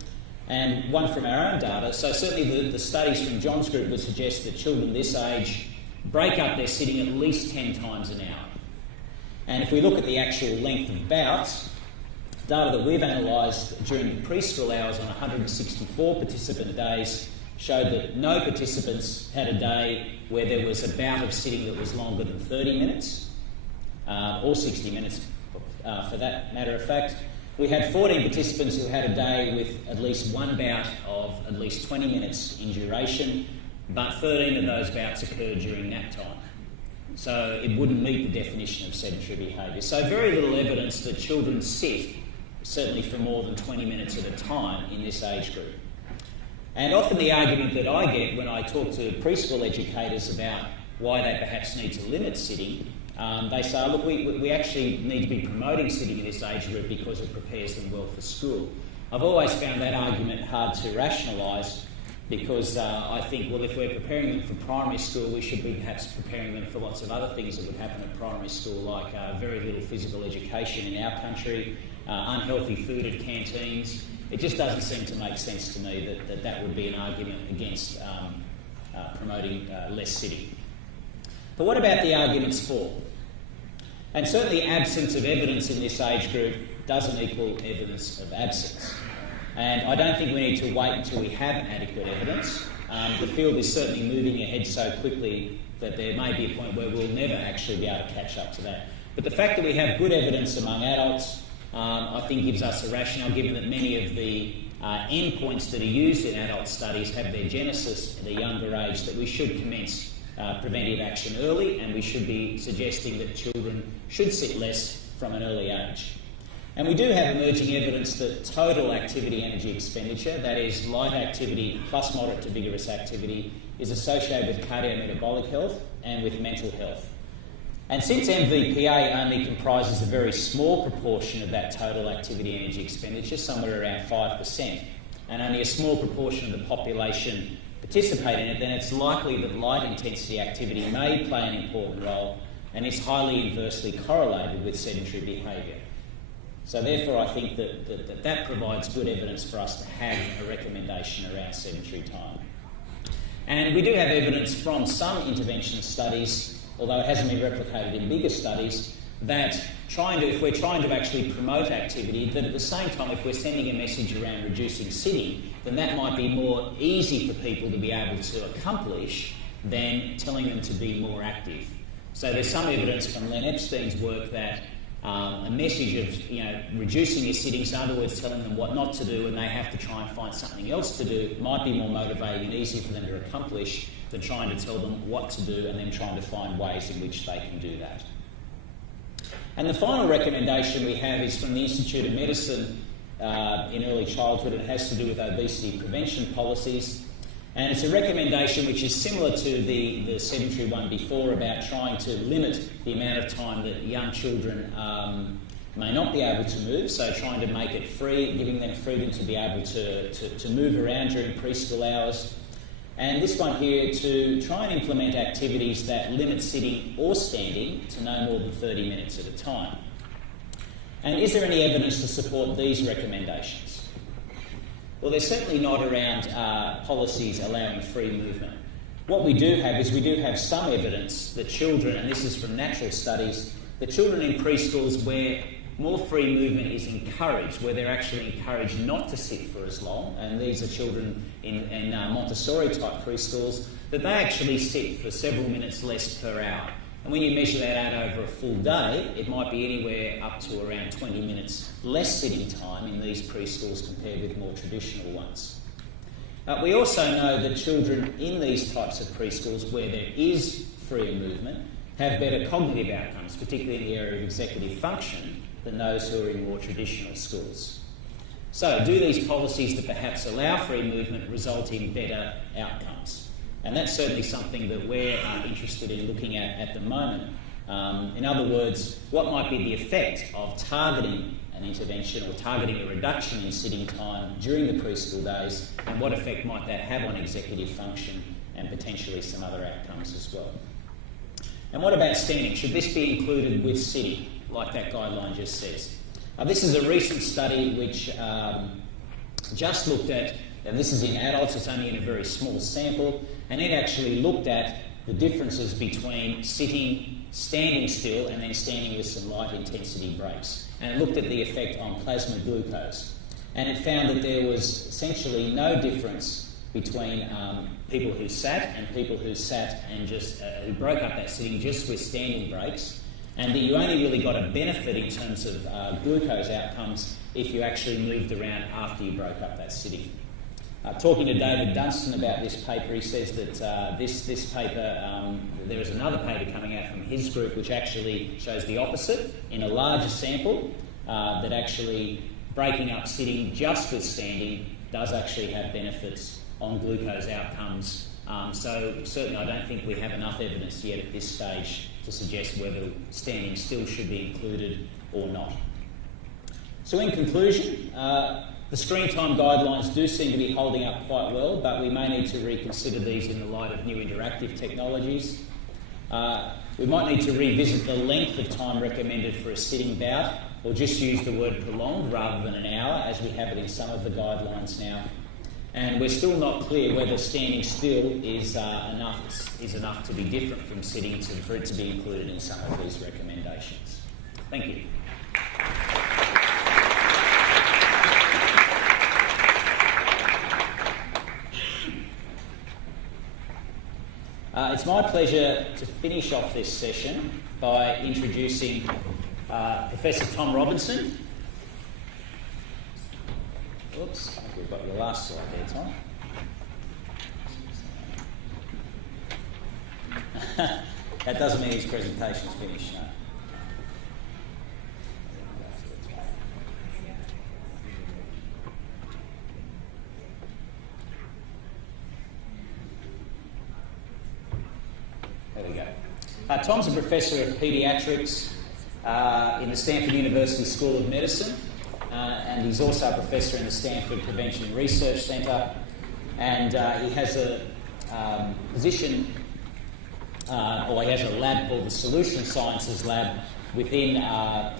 and one from our own data. So certainly the studies from John's group would suggest that children this age break up their sitting at least 10 times an hour. And if we look at the actual length of bouts, data that we've analysed during the preschool hours on 164 participant days showed that no participants had a day where there was a bout of sitting that was longer than 30 minutes, or 60 minutes for that matter of fact. We had 14 participants who had a day with at least one bout of at least 20 minutes in duration, but 13 of those bouts occurred during nap time. So it wouldn't meet the definition of sedentary behaviour. So very little evidence that children sit, certainly for more than 20 minutes at a time in this age group. And often the argument that I get when I talk to preschool educators about why they perhaps need to limit sitting, they say, look, we actually need to be promoting sitting in this age group because it prepares them well for school. I've always found that argument hard to rationalise because I think, well, if we're preparing them for primary school, we should be perhaps preparing them for lots of other things that would happen at primary school, like very little physical education in our country, unhealthy food at canteens. It just doesn't seem to make sense to me that would be an argument against promoting less sitting. But what about the arguments for? And certainly absence of evidence in this age group doesn't equal evidence of absence. And I don't think we need to wait until we have adequate evidence. The field is certainly moving ahead so quickly that there may be a point where we'll never actually be able to catch up to that. But the fact that we have good evidence among adults, I think gives us a rationale, given that many of the endpoints that are used in adult studies have their genesis at a younger age, that we should commence preventive action early, and we should be suggesting that children should sit less from an early age. And we do have emerging evidence that total activity energy expenditure, that is light activity plus moderate to vigorous activity, is associated with cardiometabolic health and with mental health. And since MVPA only comprises a very small proportion of that total activity energy expenditure, somewhere around 5%, and only a small proportion of the population participate in it, then it's likely that light intensity activity may play an important role and is highly inversely correlated with sedentary behaviour. So therefore I think that provides good evidence for us to have a recommendation around sedentary time. And we do have evidence from some intervention studies, although it hasn't been replicated in bigger studies, that if we're trying to actually promote activity, that at the same time, if we're sending a message around reducing sitting, then that might be more easy for people to be able to accomplish than telling them to be more active. So there's some evidence from Len Epstein's work that a message of reducing your sitting, so in other words telling them what not to do and they have to try and find something else to do, might be more motivating and easier for them to accomplish than trying to tell them what to do and then trying to find ways in which they can do that. And the final recommendation we have is from the Institute of Medicine in early childhood. It has to do with obesity prevention policies. And it's a recommendation which is similar to the sedentary one before about trying to limit the amount of time that young children may not be able to move, so trying to make it free, giving them freedom to be able to move around during preschool hours. And this one here, to try and implement activities that limit sitting or standing to no more than 30 minutes at a time. And is there any evidence to support these recommendations? Well, there's certainly not around policies allowing free movement. What we do have is we do have some evidence that children, and this is from natural studies, that children in preschools where more free movement is encouraged, where they're actually encouraged not to sit for as long, and these are children in Montessori-type preschools, that they actually sit for several minutes less per hour. And when you measure that out over a full day, it might be anywhere up to around 20 minutes less sitting time in these preschools compared with more traditional ones. We also know that children in these types of preschools where there is freer movement have better cognitive outcomes, particularly in the area of executive function, than those who are in more traditional schools. So, do these policies that perhaps allow free movement result in better outcomes? And that's certainly something that we're interested in looking at the moment. In other words, what might be the effect of targeting an intervention or targeting a reduction in sitting time during the preschool days, and what effect might that have on executive function and potentially some other outcomes as well. And what about standing? Should this be included with sitting, like that guideline just says? This is a recent study which just looked at, and this is in adults, it's only in a very small sample, and it actually looked at the differences between sitting, standing still, and then standing with some light intensity breaks. And it looked at the effect on plasma glucose. And it found that there was essentially no difference between people who sat and people who sat and just who broke up that sitting just with standing breaks, and that you only really got a benefit in terms of glucose outcomes if you actually moved around after you broke up that sitting. Talking to David Dunstan about this paper, he says that this paper, there is another paper coming out from his group which actually shows the opposite in a larger sample, that actually breaking up sitting just with standing does actually have benefits on glucose outcomes. So certainly I don't think we have enough evidence yet at this stage to suggest whether standing still should be included or not. So in conclusion, the screen time guidelines do seem to be holding up quite well, but we may need to reconsider these in the light of new interactive technologies. We might need to revisit the length of time recommended for a sitting bout, or just use the word prolonged rather than an hour, as we have it in some of the guidelines now. And we're still not clear whether standing still is enough to be different from sitting for it to be included in some of these recommendations. Thank you. It's my pleasure to finish off this session by introducing Professor Tom Robinson. Oops, I think we've got your last slide there, Tom. That doesn't mean his presentation's finished, no. There we go. Tom's a professor of Pediatrics in the Stanford University School of Medicine, and he's also a professor in the Stanford Prevention Research Centre, and he has a position, or he has a lab called the Solution Sciences Lab within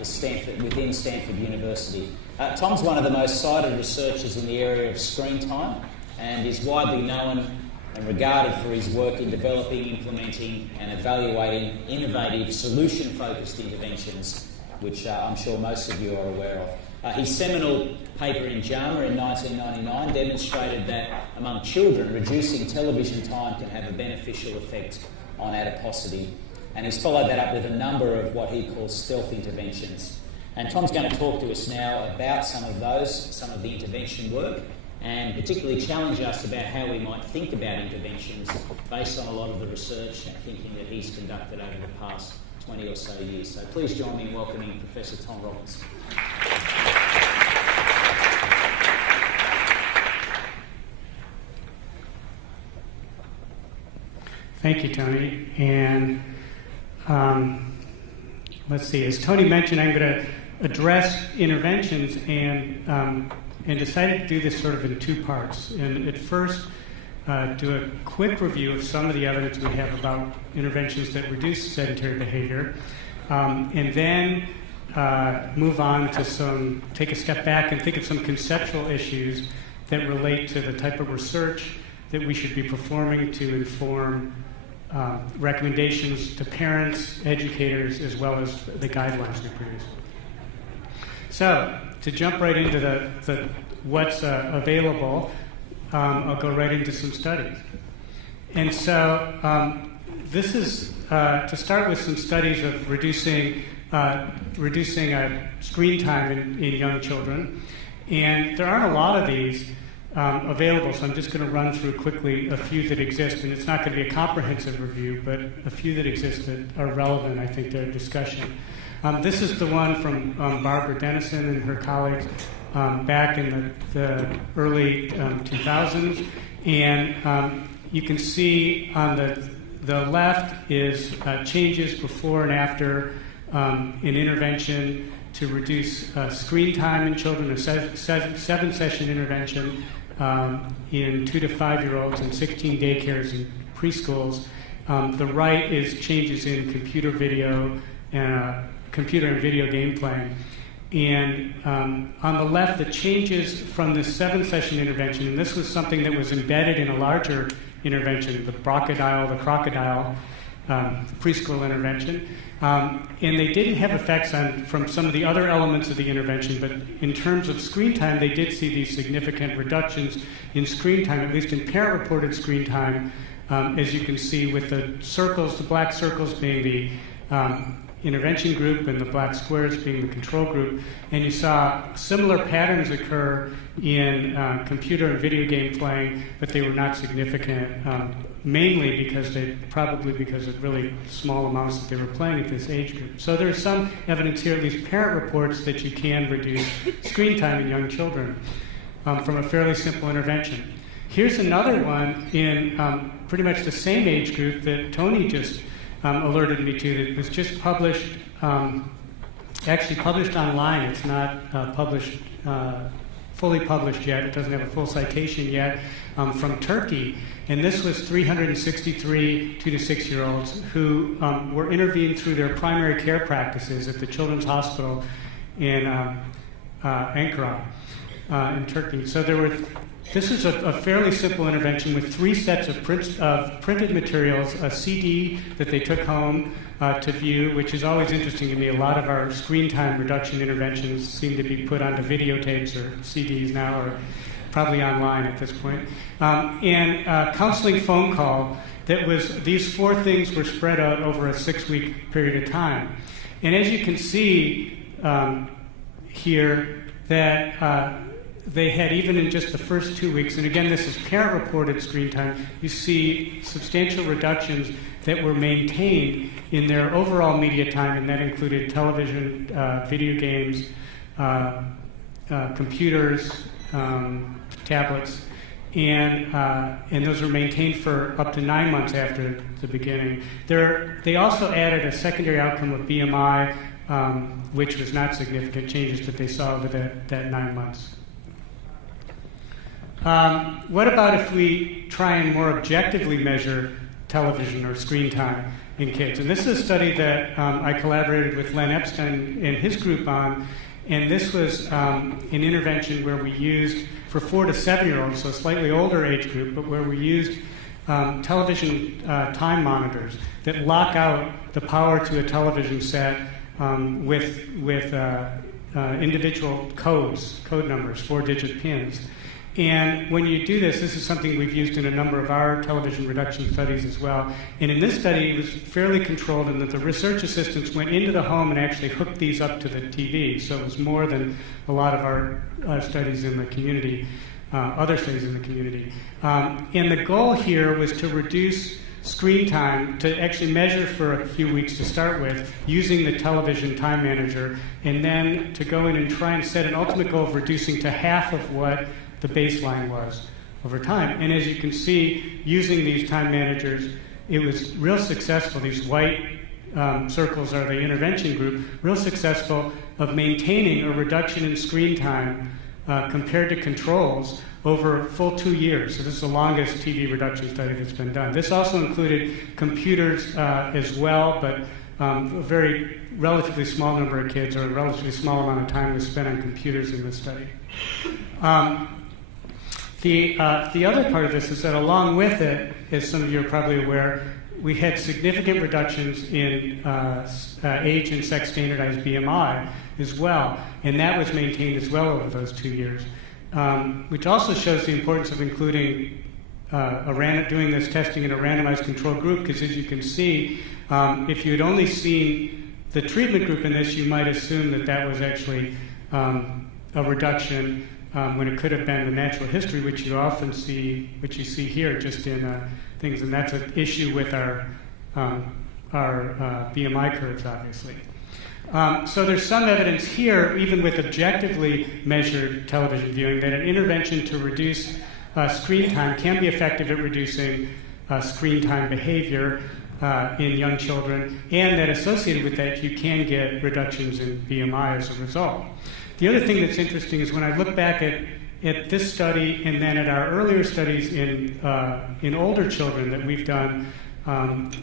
Stanford University. Tom's one of the most cited researchers in the area of screen time, and is widely known and regarded for his work in developing, implementing and evaluating innovative solution-focused interventions which I'm sure most of you are aware of. His seminal paper in JAMA in 1999 demonstrated that among children, reducing television time can have a beneficial effect on adiposity. And he's followed that up with a number of what he calls stealth interventions. And Tom's going to talk to us now about some of the intervention work, and particularly challenge us about how we might think about interventions based on a lot of the research and thinking that he's conducted over the past 20 or so years. So please join me in welcoming Professor Tom Robbins. Thank you, Tony. And let's see, as Tony mentioned, I'm going to address interventions and decided to do this sort of in two parts. And at first, do a quick review of some of the evidence we have about interventions that reduce sedentary behavior, and then move on to take a step back and think of some conceptual issues that relate to the type of research that we should be performing to inform recommendations to parents, educators, as well as the guidelines we produce. So, to jump right into the what's available, I'll go right into some studies. And so, this is to start with some studies of reducing screen time in young children. And there aren't a lot of these available, so I'm just going to run through quickly a few that exist, and it's not going to be a comprehensive review, but a few that exist that are relevant, I think, to our discussion. This is the one from Barbara Dennison and her colleagues back in the early 2000s, and you can see on the left is changes before and after an intervention to reduce screen time in children, a seven-session intervention in 2 to 5-year-olds and 16 daycares and preschools. The right is changes in computer and video game playing. And on the left, the changes from the 7-session intervention, and this was something that was embedded in a larger intervention, the crocodile preschool intervention. And they didn't have effects from some of the other elements of the intervention, but in terms of screen time, they did see these significant reductions in screen time, at least in parent-reported screen time, as you can see with the circles, the black circles being the intervention group and the black squares being the control group. And you saw similar patterns occur in computer and video game playing, but they were not significant, mainly because of really small amounts that they were playing at this age group. So there's some evidence here, at least parent reports, that you can reduce screen time in young children from a fairly simple intervention. Here's another one in pretty much the same age group that Tony just alerted me to, that was just published, actually published online. It's not fully published yet. It doesn't have a full citation yet, from Turkey. And this was 363 2 to 6-year-olds who were intervened through their primary care practices at the Children's Hospital in Ankara in Turkey. So this is a fairly simple intervention with 3 sets of printed materials, a CD that they took home to view, which is always interesting to me. A lot of our screen time reduction interventions seem to be put onto videotapes or CDs now, or probably online at this point. And a counseling phone call that was, these 4 things were spread out over a 6-week period of time. And as you can see here, that they had, even in just the first 2 weeks, and again, this is parent-reported screen time, you see substantial reductions that were maintained in their overall media time, and that included television, video games, computers, tablets, and those were maintained for up to 9 months after the beginning. They also added a secondary outcome of BMI, which was not significant changes that they saw over that 9 months. What about if we try and more objectively measure television or screen time in kids? And this is a study that I collaborated with Len Epstein and his group on, and this was an intervention where we used, for 4 to 7-year-olds, so a slightly older age group, but where we used television time monitors that lock out the power to a television set with individual code numbers, 4-digit pins. And when you do this is something we've used in a number of our television reduction studies as well. And in this study, it was fairly controlled in that the research assistants went into the home and actually hooked these up to the TV. So it was more than a lot of our studies in the community, other studies in the community. And the goal here was to reduce screen time, to actually measure for a few weeks to start with, using the television time manager, and then to go in and try and set an ultimate goal of reducing to half of what the baseline was over time. And as you can see, using these time managers, it was real successful. These white circles are the intervention group, real successful of maintaining a reduction in screen time compared to controls over a full 2 years. So this is the longest TV reduction study that's been done. This also included computers as well, but a very relatively small number of kids, or a relatively small amount of time was spent on computers in this study. The other part of this is that along with it, as some of you are probably aware, we had significant reductions in age and sex standardized BMI as well, and that was maintained as well over those 2 years, which also shows the importance of including doing this testing in a randomized control group, because as you can see, if you had only seen the treatment group in this, you might assume that that was actually a reduction when it could have been the natural history, which you often see, which you see here just in things, and that's an issue with our BMI curves, obviously. So there's some evidence here, even with objectively measured television viewing, that an intervention to reduce screen time can be effective at reducing screen time behavior in young children, and that associated with that you can get reductions in BMI as a result. The other thing that's interesting is when I look back at this study and then at our earlier studies in older children that we've done,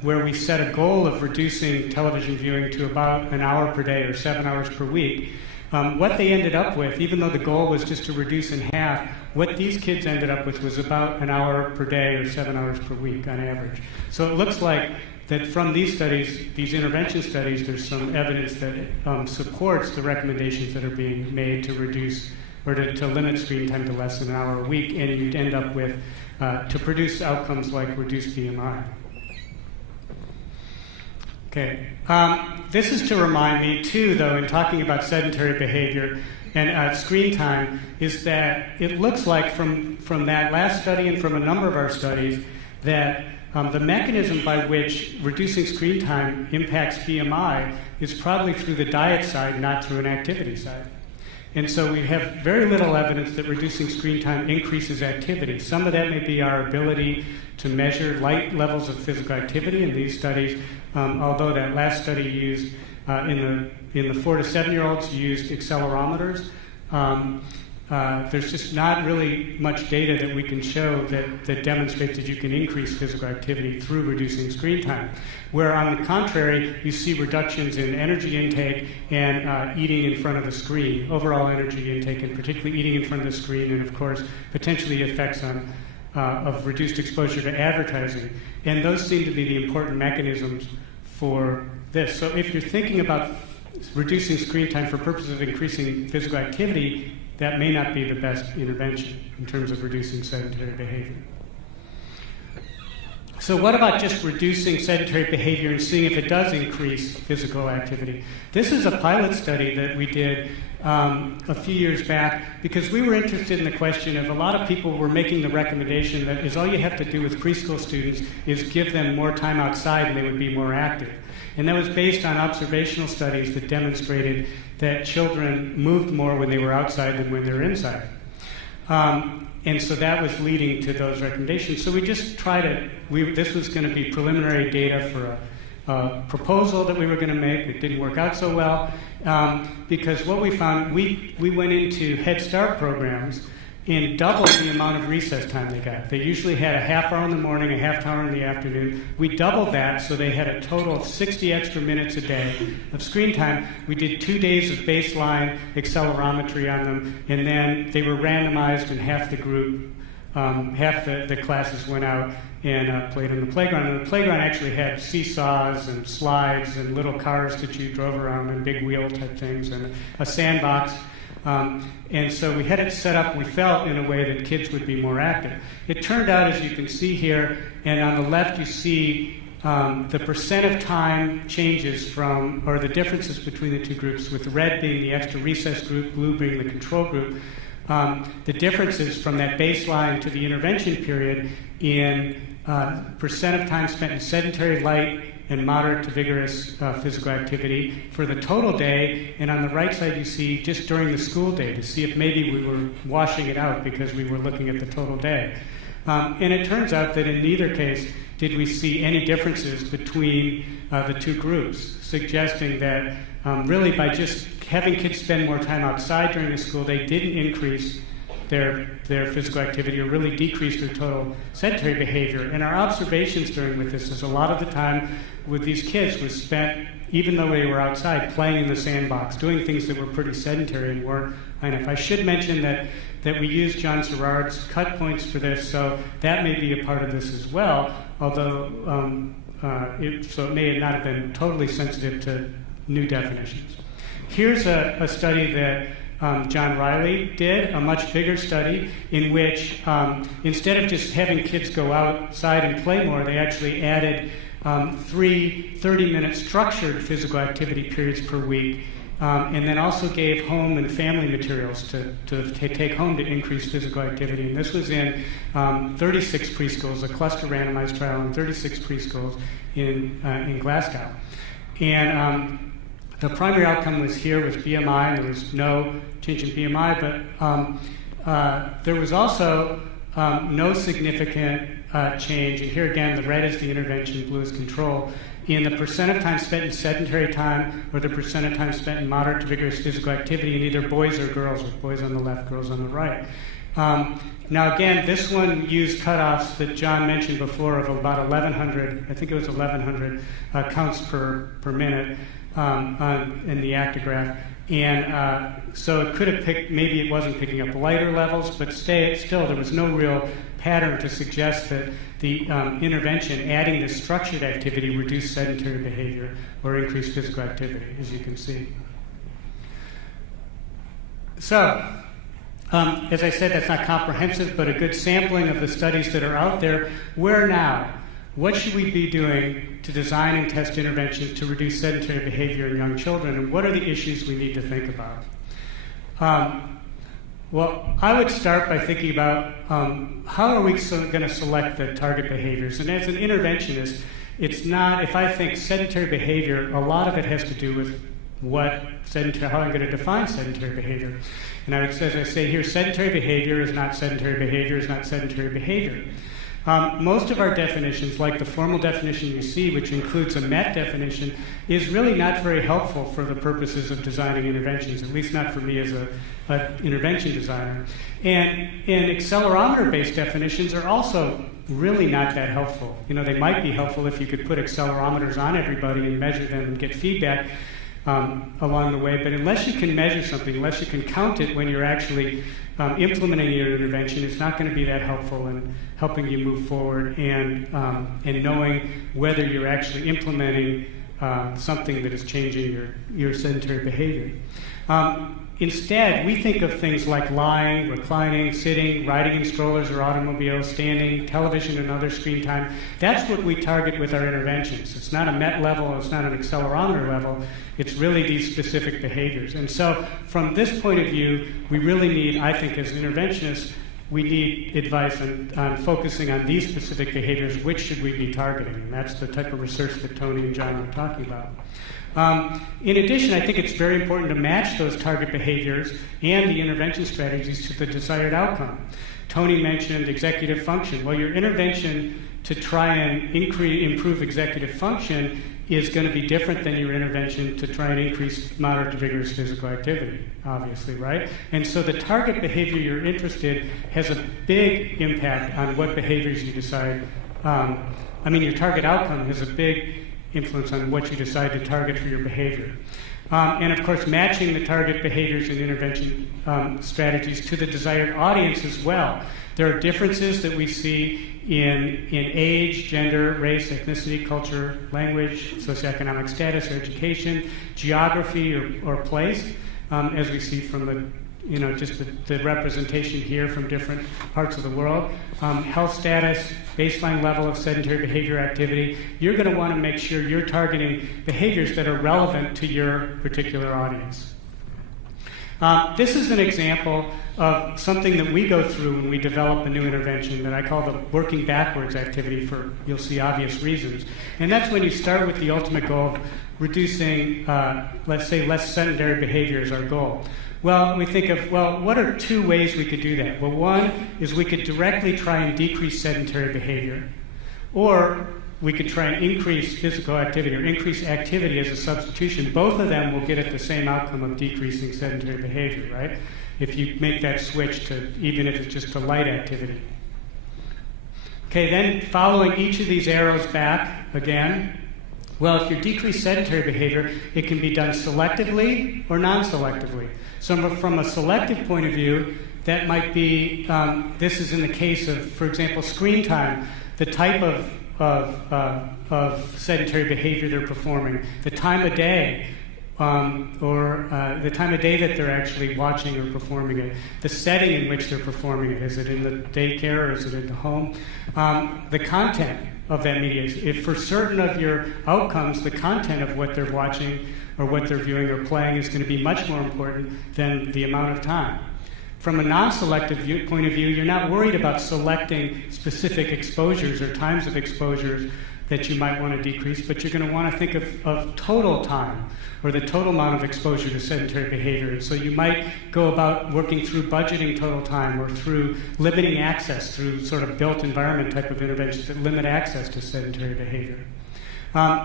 where we set a goal of reducing television viewing to about an hour per day or 7 hours per week, what they ended up with, even though the goal was just to reduce in half, what these kids ended up with was about an hour per day or 7 hours per week on average. So it looks like that from these studies, these intervention studies, there's some evidence that supports the recommendations that are being made to reduce or to limit screen time to less than an hour a week, and you'd end up with, to produce outcomes like reduced BMI. Okay. This is to remind me, too, though, in talking about sedentary behavior and screen time, is that it looks like from that last study and from a number of our studies that the mechanism by which reducing screen time impacts BMI is probably through the diet side, not through an activity side. And so we have very little evidence that reducing screen time increases activity. Some of that may be our ability to measure light levels of physical activity in these studies, although that last study used, in the 4 to 7-year-olds, used accelerometers. There's just not really much data that we can show that demonstrates that you can increase physical activity through reducing screen time. Where, on the contrary, you see reductions in energy intake and eating in front of the screen, overall energy intake, and particularly eating in front of the screen, and of course, potentially effects of reduced exposure to advertising. And those seem to be the important mechanisms for this. So if you're thinking about reducing screen time for purposes of increasing physical activity, that may not be the best intervention in terms of reducing sedentary behavior. So what about just reducing sedentary behavior and seeing if it does increase physical activity? This is a pilot study that we did a few years back because we were interested in the question of a lot of people were making the recommendation that is all you have to do with preschool students is give them more time outside and they would be more active. And that was based on observational studies that demonstrated that children moved more when they were outside than when they were inside. And so that was leading to those recommendations. So we just tried this was going to be preliminary data for a proposal that we were going to make. It didn't work out so well because what we found, we went into Head Start programs and doubled the amount of recess time they got. They usually had a half hour in the morning, a half hour in the afternoon. We doubled that, so they had a total of 60 extra minutes a day of screen time. We did 2 days of baseline accelerometry on them, and then they were randomized, and half the group half the classes went out and played on the playground. And the playground actually had seesaws and slides and little cars that you drove around and big wheel type things and a sandbox. And so we had it set up, we felt, in a way that kids would be more active. It turned out, as you can see here, and on the left you see the percent of time changes from, or the differences between the two groups, with red being the extra recess group, blue being the control group. The differences from that baseline to the intervention period in percent of time spent in sedentary, light, and moderate to vigorous physical activity for the total day. And on the right side you see just during the school day, to see if maybe we were washing it out because we were looking at the total day. And it turns out that in neither case did we see any differences between the two groups, suggesting that really by just having kids spend more time outside during the school day didn't increase their physical activity or really decrease their total sedentary behavior. And our observations during with this is a lot of the time with these kids was spent, even though they were outside, playing in the sandbox, doing things that were pretty sedentary and weren't high enough. I should mention that we used John Serrard's cut points for this, so that may be a part of this as well, although so it may not have been totally sensitive to new definitions. Here's a study that John Riley did, a much bigger study in which instead of just having kids go outside and play more, they actually added 3 30-minute structured physical activity periods per week, and then also gave home and family materials to take home to increase physical activity. And this was in 36 preschools, a cluster randomized trial in 36 preschools in Glasgow. And the primary outcome was here with BMI, and there was no change in BMI, but there was also no significant change, and here again the red is the intervention, blue is control, in the percent of time spent in sedentary time or the percent of time spent in moderate to vigorous physical activity in either boys or girls, with boys on the left, girls on the right. Now again, this one used cutoffs that John mentioned before of about 1,100, I think it was 1,100 counts per minute in the Actigraph. And so it could have picked, maybe it wasn't picking up lighter levels, but still there was no real pattern to suggest that the intervention, adding this structured activity, reduced sedentary behavior or increased physical activity, as you can see. So, as I said, that's not comprehensive, but a good sampling of the studies that are out there. Where now? What should we be doing to design and test interventions to reduce sedentary behavior in young children, and what are the issues we need to think about? Well, I would start by thinking about how are we going to select the target behaviors. And as an interventionist, it's not, if I think sedentary behavior, a lot of it has to do with how I'm going to define sedentary behavior. And I would say, as I say here, sedentary behavior is not sedentary behavior, is not sedentary behavior. Most of our definitions, like the formal definition you see, which includes a MET definition, is really not very helpful for the purposes of designing interventions, at least not for me as an intervention designer. And accelerometer-based definitions are also really not that helpful. You know, they might be helpful if you could put accelerometers on everybody and measure them and get feedback along the way, but unless you can measure something, unless you can count it when you're actually implementing your intervention, it's not going to be that helpful in helping you move forward and knowing whether you're actually implementing something that is changing your sedentary behavior. Instead, we think of things like lying, reclining, sitting, riding in strollers or automobiles, standing, television and other screen time. That's what we target with our interventions. It's not a MET level, it's not an accelerometer level, it's really these specific behaviors. And so from this point of view, we really need, I think as interventionists, we need advice on focusing on these specific behaviors. Which should we be targeting? And that's the type of research that Tony and John were talking about. In addition, I think it's very important to match those target behaviors and the intervention strategies to the desired outcome. Tony mentioned executive function. Well, your intervention to try and improve executive function is going to be different than your intervention to try and increase moderate to vigorous physical activity, obviously, right? And so the target behavior you're interested in has a big impact on what behaviors you decide. Your target outcome has a big influence on what you decide to target for your behavior. and of course matching the target behaviors and intervention strategies to the desired audience as well. There are differences that we see in age, gender, race, ethnicity, culture, language, socioeconomic status or education, geography or place, as we see from the representation here from different parts of the world. Health status, baseline level of sedentary behavior activity. You're going to want to make sure you're targeting behaviors that are relevant to your particular audience. This is an example of something that we go through when we develop a new intervention that I call the working backwards activity for, you'll see, obvious reasons. And that's when you start with the ultimate goal of reducing, let's say, less sedentary behavior as our goal. Well, we think of, what are two ways we could do that? Well, one is we could directly try and decrease sedentary behavior, or we could try and increase physical activity or increase activity as a substitution. Both of them will get at the same outcome of decreasing sedentary behavior, right? If you make that switch to, even if it's just to light activity. Okay, then following each of these arrows back again, well, if you decrease sedentary behavior, it can be done selectively or non-selectively. So from a selective point of view, that might be, this is in the case of, for example, screen time, the type of sedentary behavior they're performing, the time of day, or the time of day that they're actually watching or performing it, the setting in which they're performing it. Is it in the daycare or is it in the home? The content of that media. If for certain of your outcomes, the content of what they're watching or what they're viewing or playing is going to be much more important than the amount of time. From a non-selective point of view, you're not worried about selecting specific exposures or times of exposures that you might want to decrease, but you're going to want to think of total time or the total amount of exposure to sedentary behavior. And so you might go about working through budgeting total time or through limiting access through sort of built environment type of interventions that limit access to sedentary behavior.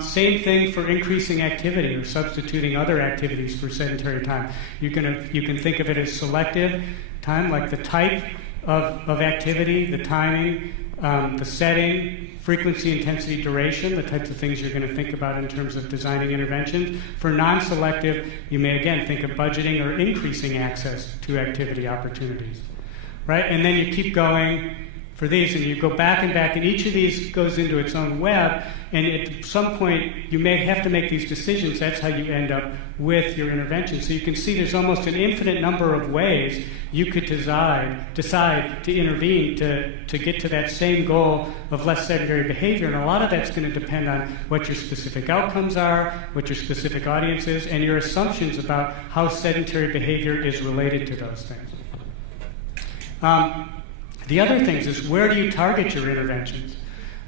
Same thing for increasing activity or substituting other activities for sedentary time. You can think of it as selective time, like the type of activity, the timing, the setting, frequency, intensity, duration, the types of things you're going to think about in terms of designing interventions. For non-selective, you may again think of budgeting or increasing access to activity opportunities. Right? And then you keep going for these, and you go back and back, and each of these goes into its own web, and at some point you may have to make these decisions. That's how you end up with your intervention. So you can see there's almost an infinite number of ways you could decide to intervene to get to that same goal of less sedentary behavior, and a lot of that's going to depend on what your specific outcomes are, what your specific audience is, and your assumptions about how sedentary behavior is related to those things. The other things is, where do you target your interventions?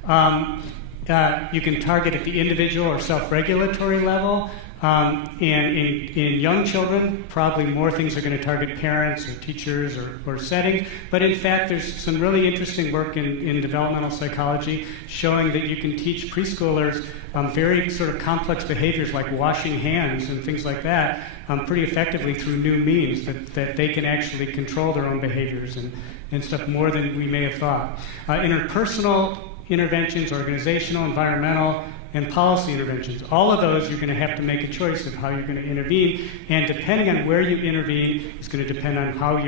You can target at the individual or self-regulatory level. And in young children, probably more things are going to target parents or teachers or settings. But in fact, there's some really interesting work in developmental psychology showing that you can teach preschoolers very sort of complex behaviors like washing hands and things like that pretty effectively through new means that they can actually control their own behaviors and stuff more than we may have thought. Interpersonal interventions, organizational, environmental, and policy interventions. All of those, you're going to have to make a choice of how you're going to intervene, and depending on where you intervene, it's going to depend on how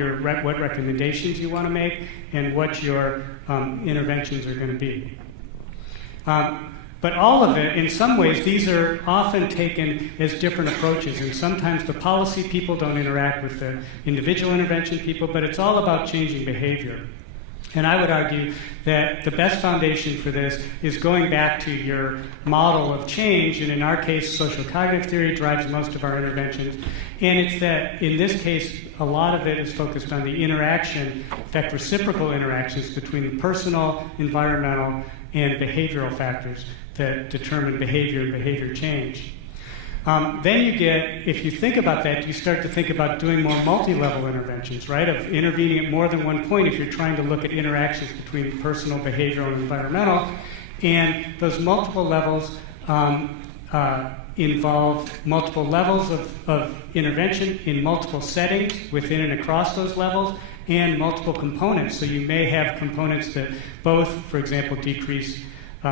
what recommendations you want to make and what your interventions are going to be. But all of it, in some ways, these are often taken as different approaches, and sometimes the policy people don't interact with the individual intervention people, but it's all about changing behavior. And I would argue that the best foundation for this is going back to your model of change, and in our case, social cognitive theory drives most of our interventions. And it's that, in this case, a lot of it is focused on the interaction, in fact, reciprocal interactions between the personal, environmental, and behavioral factors that determine behavior and behavior change. Then you get, if you think about that, you start to think about doing more multi-level interventions, right? Of intervening at more than one point if you're trying to look at interactions between personal, behavioral, and environmental. And those multiple levels involve multiple levels of intervention in multiple settings within and across those levels, and multiple components. So you may have components that both, for example, decrease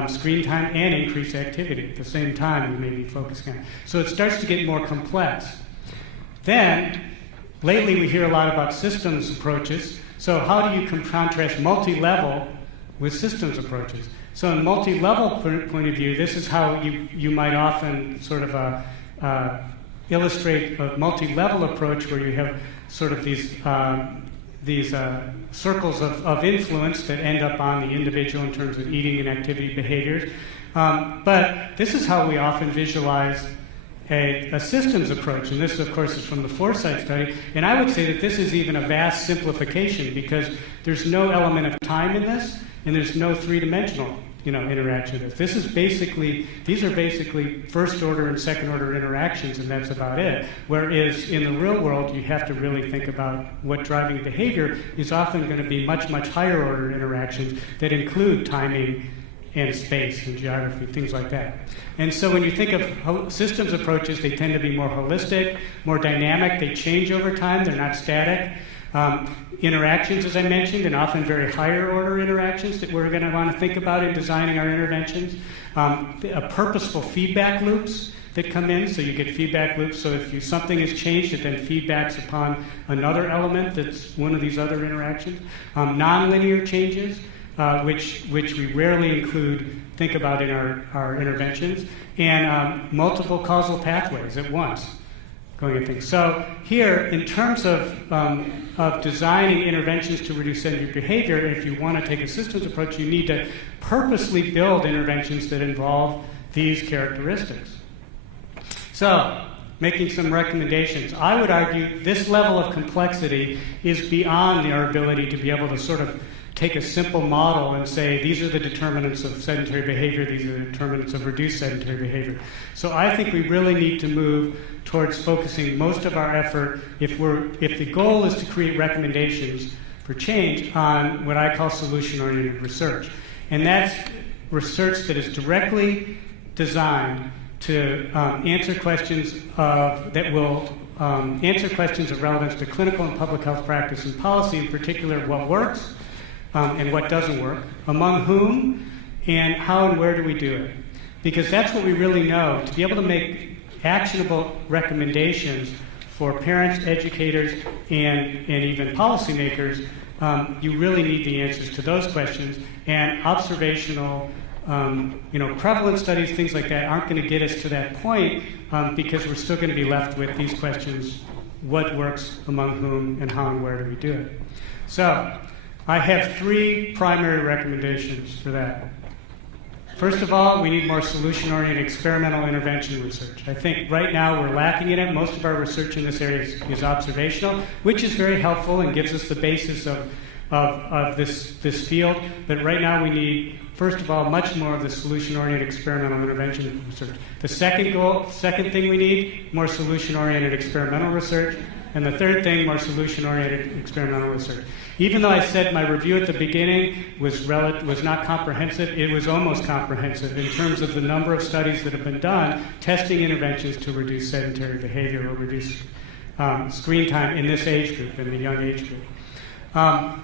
screen time and increase activity at the same time you may be focusing on. So it starts to get more complex. Then, lately we hear a lot about systems approaches. So how do you contrast multi-level with systems approaches? So in multi-level point of view, this is how you might often sort of illustrate a multi-level approach where you have sort of these circles of influence that end up on the individual in terms of eating and activity behaviors. But this is how we often visualize a systems approach, and this, of course, is from the Foresight study. And I would say that this is even a vast simplification because there's no element of time in this, and there's no three-dimensional interaction with this. These are basically first-order and second-order interactions, and that's about it. Whereas in the real world, you have to really think about what driving behavior is often going to be much, much higher-order interactions that include timing and space and geography, things like that. And so when you think of systems approaches, they tend to be more holistic, more dynamic. They change over time. They're not static. Interactions, as I mentioned, and often very higher order interactions that we're going to want to think about in designing our interventions. Purposeful feedback loops that come in, so you get feedback loops. So if something is changed, it then feedbacks upon another element that's one of these other interactions. Nonlinear changes, which we rarely think about in our interventions, and multiple causal pathways at once. Going at things. So here, in terms of designing interventions to reduce sedentary behavior, if you want to take a systems approach, you need to purposely build interventions that involve these characteristics. So, making some recommendations. I would argue this level of complexity is beyond our ability to be able to sort of take a simple model and say, these are the determinants of sedentary behavior, these are the determinants of reduced sedentary behavior. So I think we really need to move towards focusing most of our effort, if the goal is to create recommendations for change, on what I call solution-oriented research. And that's research that is directly designed to answer questions that will answer questions of relevance to clinical and public health practice and policy, in particular what works, and what doesn't work, among whom, and how and where do we do it. Because that's what we really know. To be able to make actionable recommendations for parents, educators, and even policymakers, you really need the answers to those questions. And observational, prevalence studies, things like that, aren't going to get us to that point because we're still going to be left with these questions: what works, among whom, and how and where do we do it? So, I have 3 primary recommendations for that. First of all, we need more solution-oriented experimental intervention research. I think right now we're lacking in it. Most of our research in this area is observational, which is very helpful and gives us the basis of this field. But right now we need, first of all, much more of the solution-oriented experimental intervention research. The second thing we need, more solution-oriented experimental research. And the third thing, more solution-oriented experimental research. Even though I said my review at the beginning was not comprehensive, it was almost comprehensive in terms of the number of studies that have been done testing interventions to reduce sedentary behavior or reduce screen time in this age group, in the young age group. And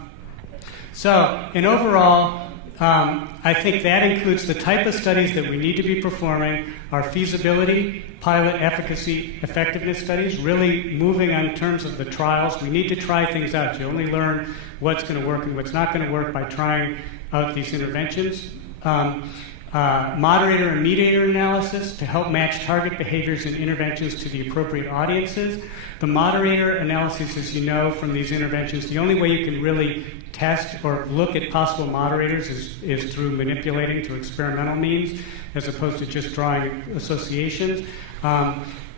overall, I think that includes the type of studies that we need to be performing, our feasibility, pilot, efficacy, effectiveness studies, really moving on terms of the trials. We need to try things out. You only learn what's going to work and what's not going to work by trying out these interventions. Moderator and mediator analysis to help match target behaviors and interventions to the appropriate audiences. The moderator analysis, as you know from these interventions, the only way you can really test or look at possible moderators is through manipulating through experimental means, as opposed to just drawing associations.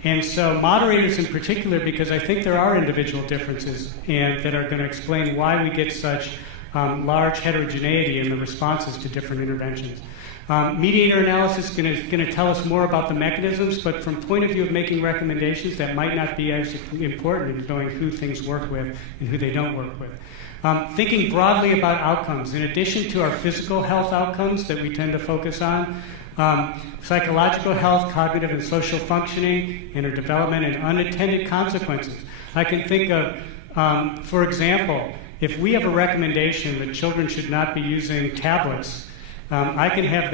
And so moderators in particular, because I think there are individual differences and that are going to explain why we get such large heterogeneity in the responses to different interventions. Mediator analysis is going to tell us more about the mechanisms, but from point of view of making recommendations, that might not be as important in knowing who things work with and who they don't work with. Thinking broadly about outcomes, in addition to our physical health outcomes that we tend to focus on, psychological health, cognitive and social functioning, development, and unintended consequences. I can think of, for example, if we have a recommendation that children should not be using tablets I can have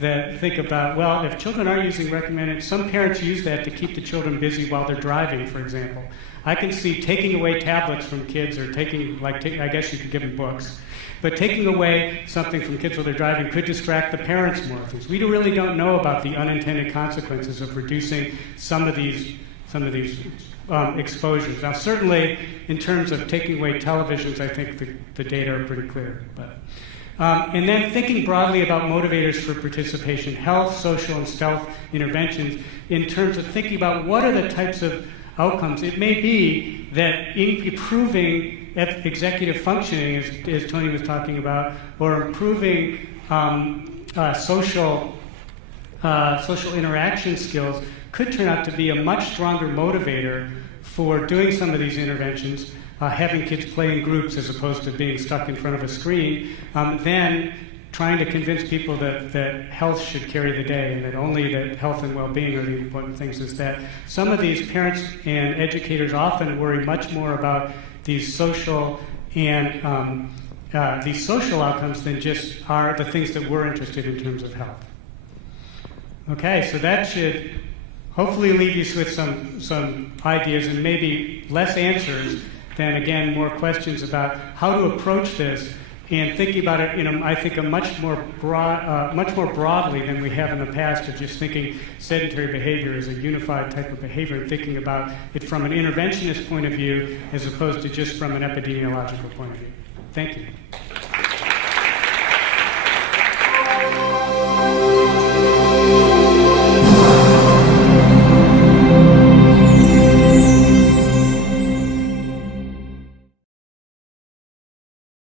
that think about, well, if children are using recommended, some parents use that to keep the children busy while they're driving, for example. I can see taking away tablets from kids, or I guess you could give them books, but taking away something from kids while they're driving could distract the parents more. We really don't know about the unintended consequences of reducing some of these exposures. Now, certainly, in terms of taking away televisions, I think the data are pretty clear. And then thinking broadly about motivators for participation, health, social, and stealth interventions, in terms of thinking about what are the types of outcomes. It may be that improving executive functioning, as Tony was talking about, or improving social interaction skills could turn out to be a much stronger motivator for doing some of these interventions, having kids play in groups as opposed to being stuck in front of a screen, than trying to convince people that health should carry the day and that only that health and well-being are the important things. Is that some of these parents and educators often worry much more about these social and these social outcomes than just are the things that we're interested in terms of health. Okay, so that should hopefully leave you with some ideas and maybe less answers than, again, more questions about how to approach this, and thinking about it in I think, a much more broadly than we have in the past, of just thinking sedentary behavior as a unified type of behavior, and thinking about it from an interventionist point of view as opposed to just from an epidemiological point of view. Thank you.